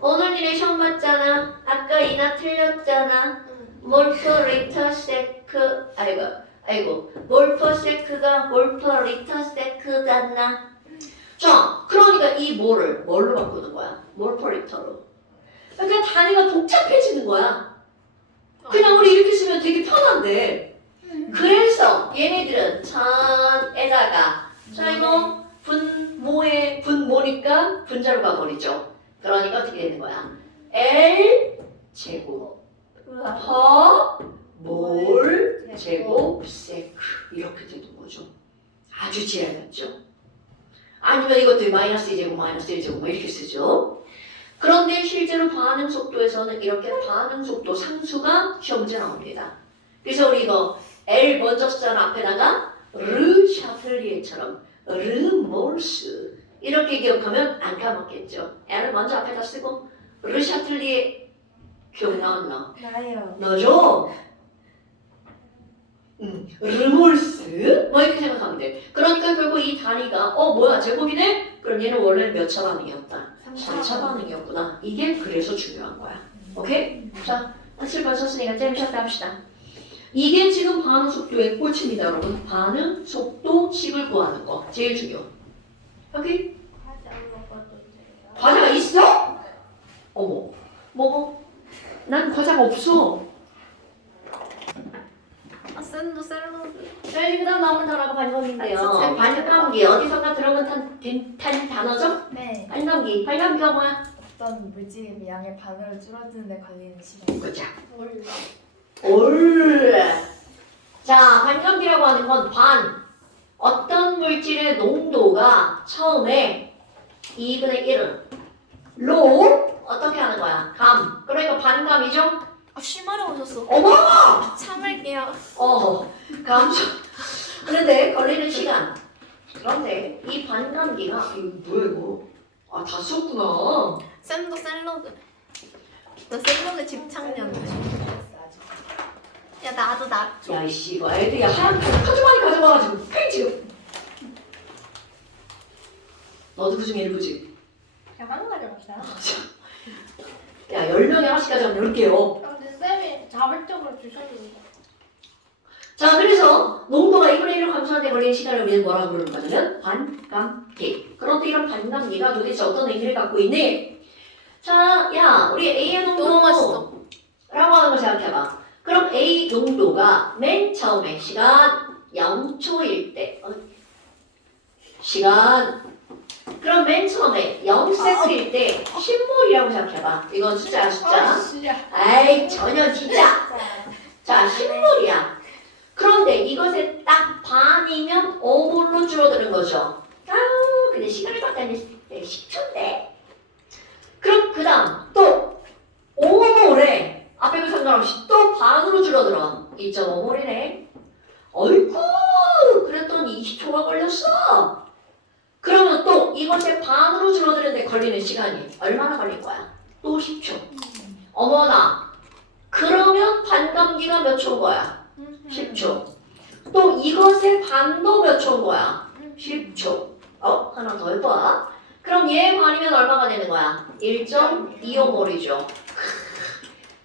오늘 니네 시험 봤잖아. 아까 이나 틀렸잖아. 몰퍼 리터 세크 아이고 몰퍼 세크가 몰퍼 리터 세크 같나? 자, 그러니까 이 몰을 뭘로 바꾸는 거야? 몰퍼 리터로. 그러니까 단위가 복잡해지는 거야. 그냥 우리 이렇게 쓰면 되게 편한데. 그래서 얘네들은 천에다가 자 이거 분모에 분모니까 분자로 가버리죠. 그러니까 어떻게 되는 거야? L 제곱 퍼 몰 제곱 세크 이렇게 되는 거죠. 아주 지랄났죠. 아니면 이것도 마이너스 2제곱 마이너스 1제곱 뭐 이렇게 쓰죠. 그런데 실제로 반응 속도에서는 이렇게 반응 속도 상수가 시험 문제 나옵니다. 그래서 우리 이거 L 먼저 쓰잖아. 앞에다가 르 샤틀리에처럼 르 몰스 이렇게 기억하면 안 까먹겠죠. L을 먼저 앞에다 쓰고 르 샤틀리에 기억 나왔나? 나요. 너죠? 르몰스 뭐 이렇게 생각하면 돼. 그러니까 결국 이 단위가 뭐야 제곱이네? 그럼 얘는 원래는 몇 차 반응이었다? 3차 반응이었구나. 이게 그래서 중요한 거야. 오케이? 자, 한술 벌썼으니까 잼 샷 합시다. 이게 지금 반응 속도의 꼴찌입니다, 여러분. 반응 속도 식을 구하는 거 제일 중요. 오케이? 과자가 있어? 어머, 먹어. 난 과자가 없어. 샌드위치. 자, 이제 그다음 나오는 단어가 반감기인데요. 진짜 반감기 어디선가 들어본 탄 단어죠? 네. 반감기가 뭐야? 어떤 물질의 양의 반으로 줄어드는 데 걸리는 시간. 그자. 올. 자, 반감기라고 하는 건 어떤 물질의 농도가 처음에 2분의 1로 어떻게 하는 거야? 그러니까 반감이죠? 쉴말을 오셨어. 어머! 참을게요. 감소. 그런데 걸리는 시간. 그런데 이 반감기가 이거 뭐야 이거? 다 썼구나. 쌤도 샐러드. 너 샐러드 집착년. 야 나도 나. 야 이씨 이거 애들이 하얀 하도 많이 가져와가지고 괜히 지금. 너도 그중에 일부지? 그냥 하는 가져갑시다. 야 10명에 하나씩 가져가면 10개요. 근데 쌤이 자발적으로 주셔도 자, 그래서 농도가 2분의 1로 감소하는 데 걸리는 시간을 우리는 뭐라고 부르는 거냐면 반감기. 그런데 이런 반감기가 도대체 어떤 의미를 갖고 있니? 자, 야, 우리 A의 너무 맛있어. 농도라고 하는 걸 생각해봐. 그럼 A 농도가 맨 처음에 시간 0초일 때 그럼 맨 처음에 0세트일 때 10몰이라고 생각해봐. 이건 숫자야, 숫자. 아이, 전혀 진짜. 자, 10몰이야. 그런데 이것에 딱 반이면 5몰로 줄어드는 거죠. 근데 시간을 바꾸는 때 10초인데. 그럼 그 다음 또 5몰에 앞에도 상관없이 또 반으로 줄어들어. 2.5몰이네. 어이구, 그랬더니 20초가 걸렸어. 그러면 또 이것에 반으로 줄어드는데 걸리는 시간이 얼마나 걸릴 거야? 또 10초. 어머나, 그러면 반감기가 몇 초인 거야? 10초. 또 이것의 반도 몇 초인 거야? 10초. 하나 더 해봐. 그럼 얘 반이면 얼마가 되는 거야? 1.25몰이죠.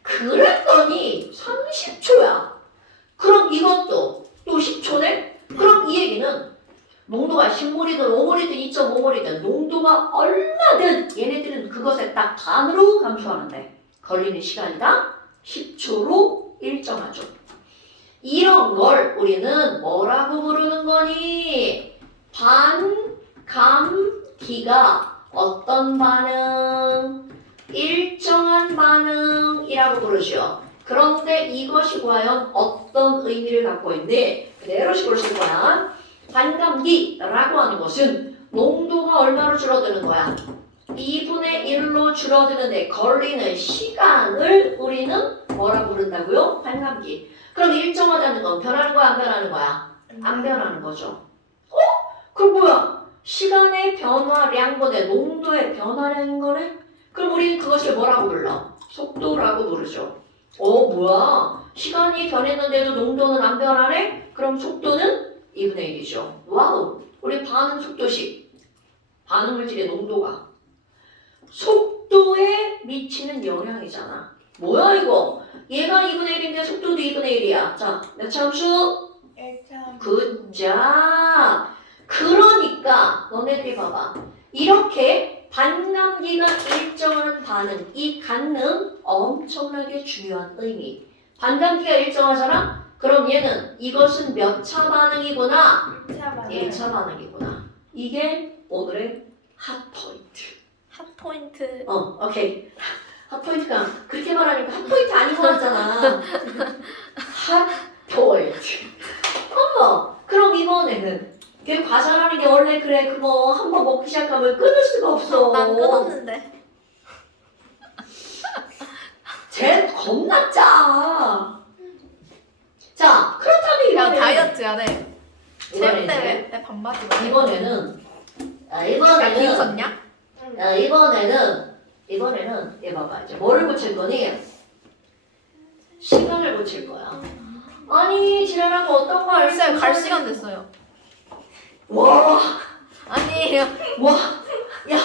그랬더니 30초야. 그럼 이것도 또 10초네? 그럼 이 얘기는 농도가 10몰이든 5몰이든 2.5몰이든 농도가 얼마든 얘네들은 그것에 딱 반으로 감소하는데 걸리는 시간이다 10초로 일정하죠. 이런 걸 우리는 뭐라고 부르는 거니? 반감기가 어떤 반응? 일정한 반응이라고 부르죠. 그런데 이것이 과연 어떤 의미를 갖고 있는데 그대로 식으로 쓸 거야. 반감기라고 하는 것은 농도가 얼마로 줄어드는 거야? 2분의 1로 줄어드는데 걸리는 시간을 우리는 뭐라고 부른다고요? 반감기. 그럼 일정하다는 건 변하는 거야, 안 변하는 거야? 안 변하는 거죠. 그럼 뭐야? 시간의 변화량분의 농도의 변화량인 거네? 그럼 우리는 그것을 뭐라고 불러? 속도라고 부르죠. 뭐야? 시간이 변했는데도 농도는 안 변하네? 그럼 속도는 2분의 1이죠. 와우! 우리 반응 속도식. 반응 물질의 농도가 속도에 미치는 영향이잖아. 뭐야 이거? 얘가 2분의 1인데 속도도 2분의 1이야. 자, 몇 차 함수? 1차. 굿자. 그러니까 너네들이 봐봐. 이렇게 반감기가 일정한 반응, 이 간능 엄청나게 중요한 의미. 반감기가 일정하잖아? 그럼 얘는 이것은 몇 차 반응이구나? 1차 반응. 1차 반응이구나. 이게 오늘의 핫포인트. 핫포인트. 오케이. 핫포인트가 그렇게 말하니까 핫포인트 아닌 것 같잖아. 핫포인트. 그럼 이번에는 걔 과자라는 게 원래 그래 그거 한 번 먹기 시작하면 끊을 수가 없어. 난 끊었는데. 쟤 겁나 짜. 자, 그렇다면 야 이번에는 다이어트야 돼. 이번에는 때문에 내 반바지. 이번에는 야 비웃었냐? 이번에는 얘 봐봐 이제 뭐를 고칠 거니? 시간을 고칠 거야. 아니 지랄하고 어떤 거 알지? 글쎄 갈 시간 됐어요. 와, 아니에요. 와, 야,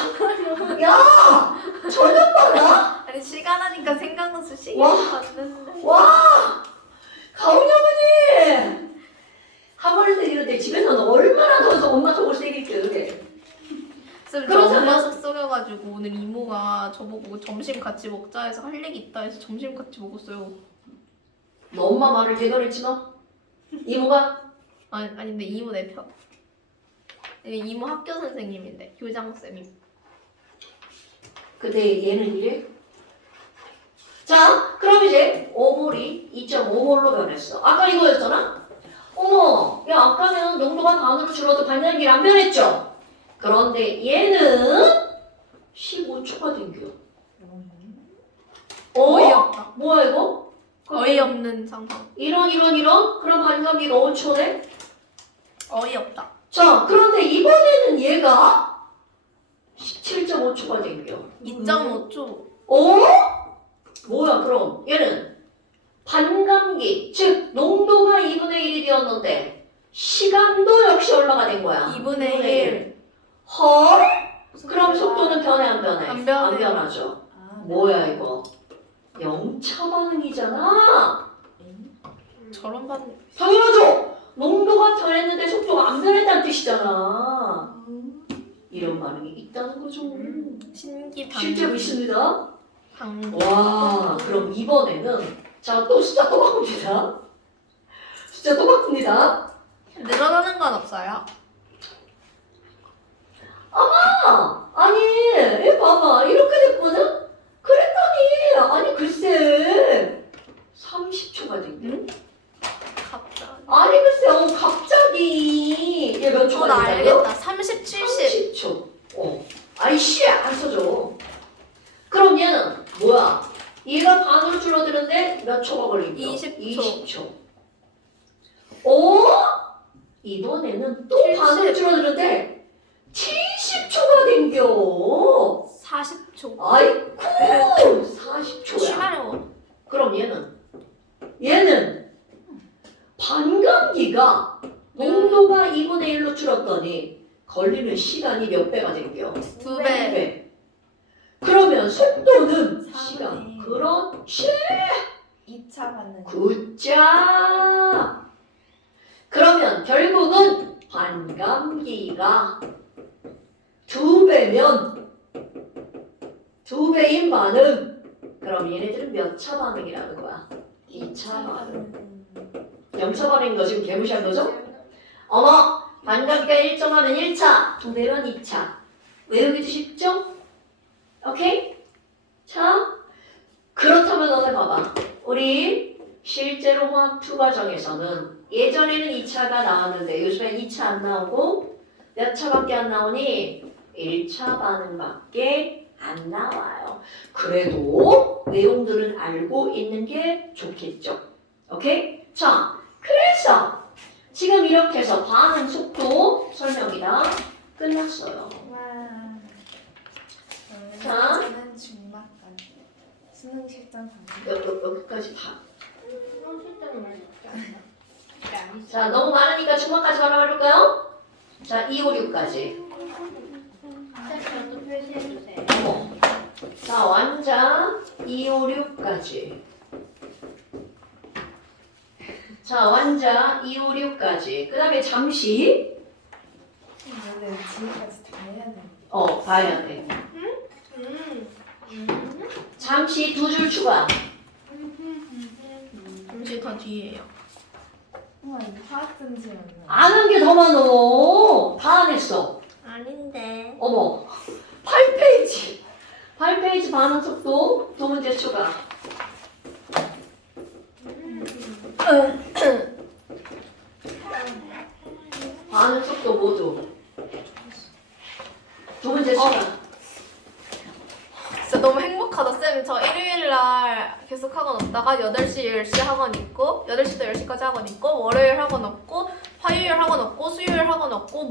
저녁 봐라. 아니 시간 하니까 생각나서 와. 시간 봤는데. 와, 가훈이 어머니. 학원에서 이럴 때 집에서는 얼마나 더워서 엄마 속을 세게 그래. 쌤, 저 그렇잖아. 엄마 속 썩여가지고 오늘 이모가 저보고 점심 같이 먹자 해서 할 얘기 있다 해서 점심 같이 먹었어요. 너 엄마 말을 대변했지 너? 이모가? 아니 근데 이모 내 편. 이모 학교 선생님인데 교장 쌤이. 근데 얘는 이래? 자, 그럼 이제 5몰이 2.5몰로 변했어. 아까 이거였잖아? 어머, 야 아까는 농도가 반으로 줄어도 반감기를 안 변했죠? 그런데 얘는 15초가 된겨. 어이없다. 뭐야 이거? 어이없는 상황. 이런 그럼 반감기가 5초네? 어이없다. 자, 그런데 이번에는 얘가 17.5초가 된겨. 2.5초. 뭐야 그럼 얘는 반감기 즉 농도가 2분의 1이 되었는데 시간도 역시 얼마가 된 거야? 2분의 1. 헐? 그럼 속도는 변해 안 변해? 안 변해요. 안 변하죠. 아, 뭐야 이거? 0차 반응이잖아. 저런 반응. 당연하죠. 농도가 변했는데 속도가 안 변했다는 뜻이잖아. 이런 반응이 있다는 거죠. 신기 방. 실제로 있습니다. 방. 와, 그럼 이번에는 자, 또 숫자 또 바꿉니다. 숫자 또 바꿉니다. 늘어나는 건 없어요. 아니, 얘 봐봐. 이렇게 됐거든? 그랬더니, 아니, 글쎄. 30초가 된겨. 갑자기. 아니, 글쎄, 갑자기. 얘 몇 초가 나 된다고요? 알겠다. 30, 70. 30초. 아이씨, 안 써줘. 그럼 얘는 뭐야? 얘가 반으로 줄어드는데 몇 초가 걸린겨? 20초. 20초. 이번에는 또 70. 반으로 줄어드는데 70초가 된겨. 40초. 아이쿠 40초야. 심하려워. 그럼 얘는 반감기가 농도가 2분의 1로 줄었더니 걸리는 시간이 몇 배가 된겨? 2배. 배. 그러면 속도는 4분의 시간. 1. 그렇지. 2차 반응. 굿자. 그러면 결국은 반감기가 2배면 2배인 반응. 그럼 얘네들은 몇 차 반응이라는 거야? 2차 반응. 영차 반응인 거 지금 개무시한 거죠? 어머, 반갑게 1점하면 1차, 2배면 2차. 외우기도 쉽죠? 오케이? 자, 그렇다면 너네 봐봐. 우리 실제로 화학 2 과정에서는 예전에는 2차가 나왔는데 요즘엔 2차 안 나오고 몇 차밖에 안 나오니 1차 반응밖에 안 나와요. 그래도 내용들은 알고 있는 게 좋겠죠. 오케이? 자, 그래서 지금 이렇게 해서 반응 속도 설명이 다 끝났어요. 와. 자. 저는 중반까지. 수능 실전 방식. 여기까지 다. 실제는 왜 이렇게 안 나? 이렇게 안 있어. 자, 너무 많으니까 중반까지 발음해볼까요? 자, 2, 5, 6까지. 선생님 또 표시해주세요. 어머. 자, 완자 2, 5, 6까지. 자, 완자 2, 5, 6까지. 그 다음에 잠시. 원래 지금까지 다 해야 돼. 봐야 돼. 잠시 2줄 추가. 잠시 더 뒤에요. 우와 이거 화학 전지였나? 안 한 게 더 많어. 다 안 했어. 아닌데. 어머. 8페이지. 8페이지 반응 속도 2문제 추가. 반응 속도 모두 2문제 추가. 진짜 너무 행복하다 쌤. 저 일요일날 계속 학원 없다가 8시 10시 학원 있고 8시부터 10시까지 학원 있고 월요일 학원 없고 화요일 학원 없고 수요일 학원 없고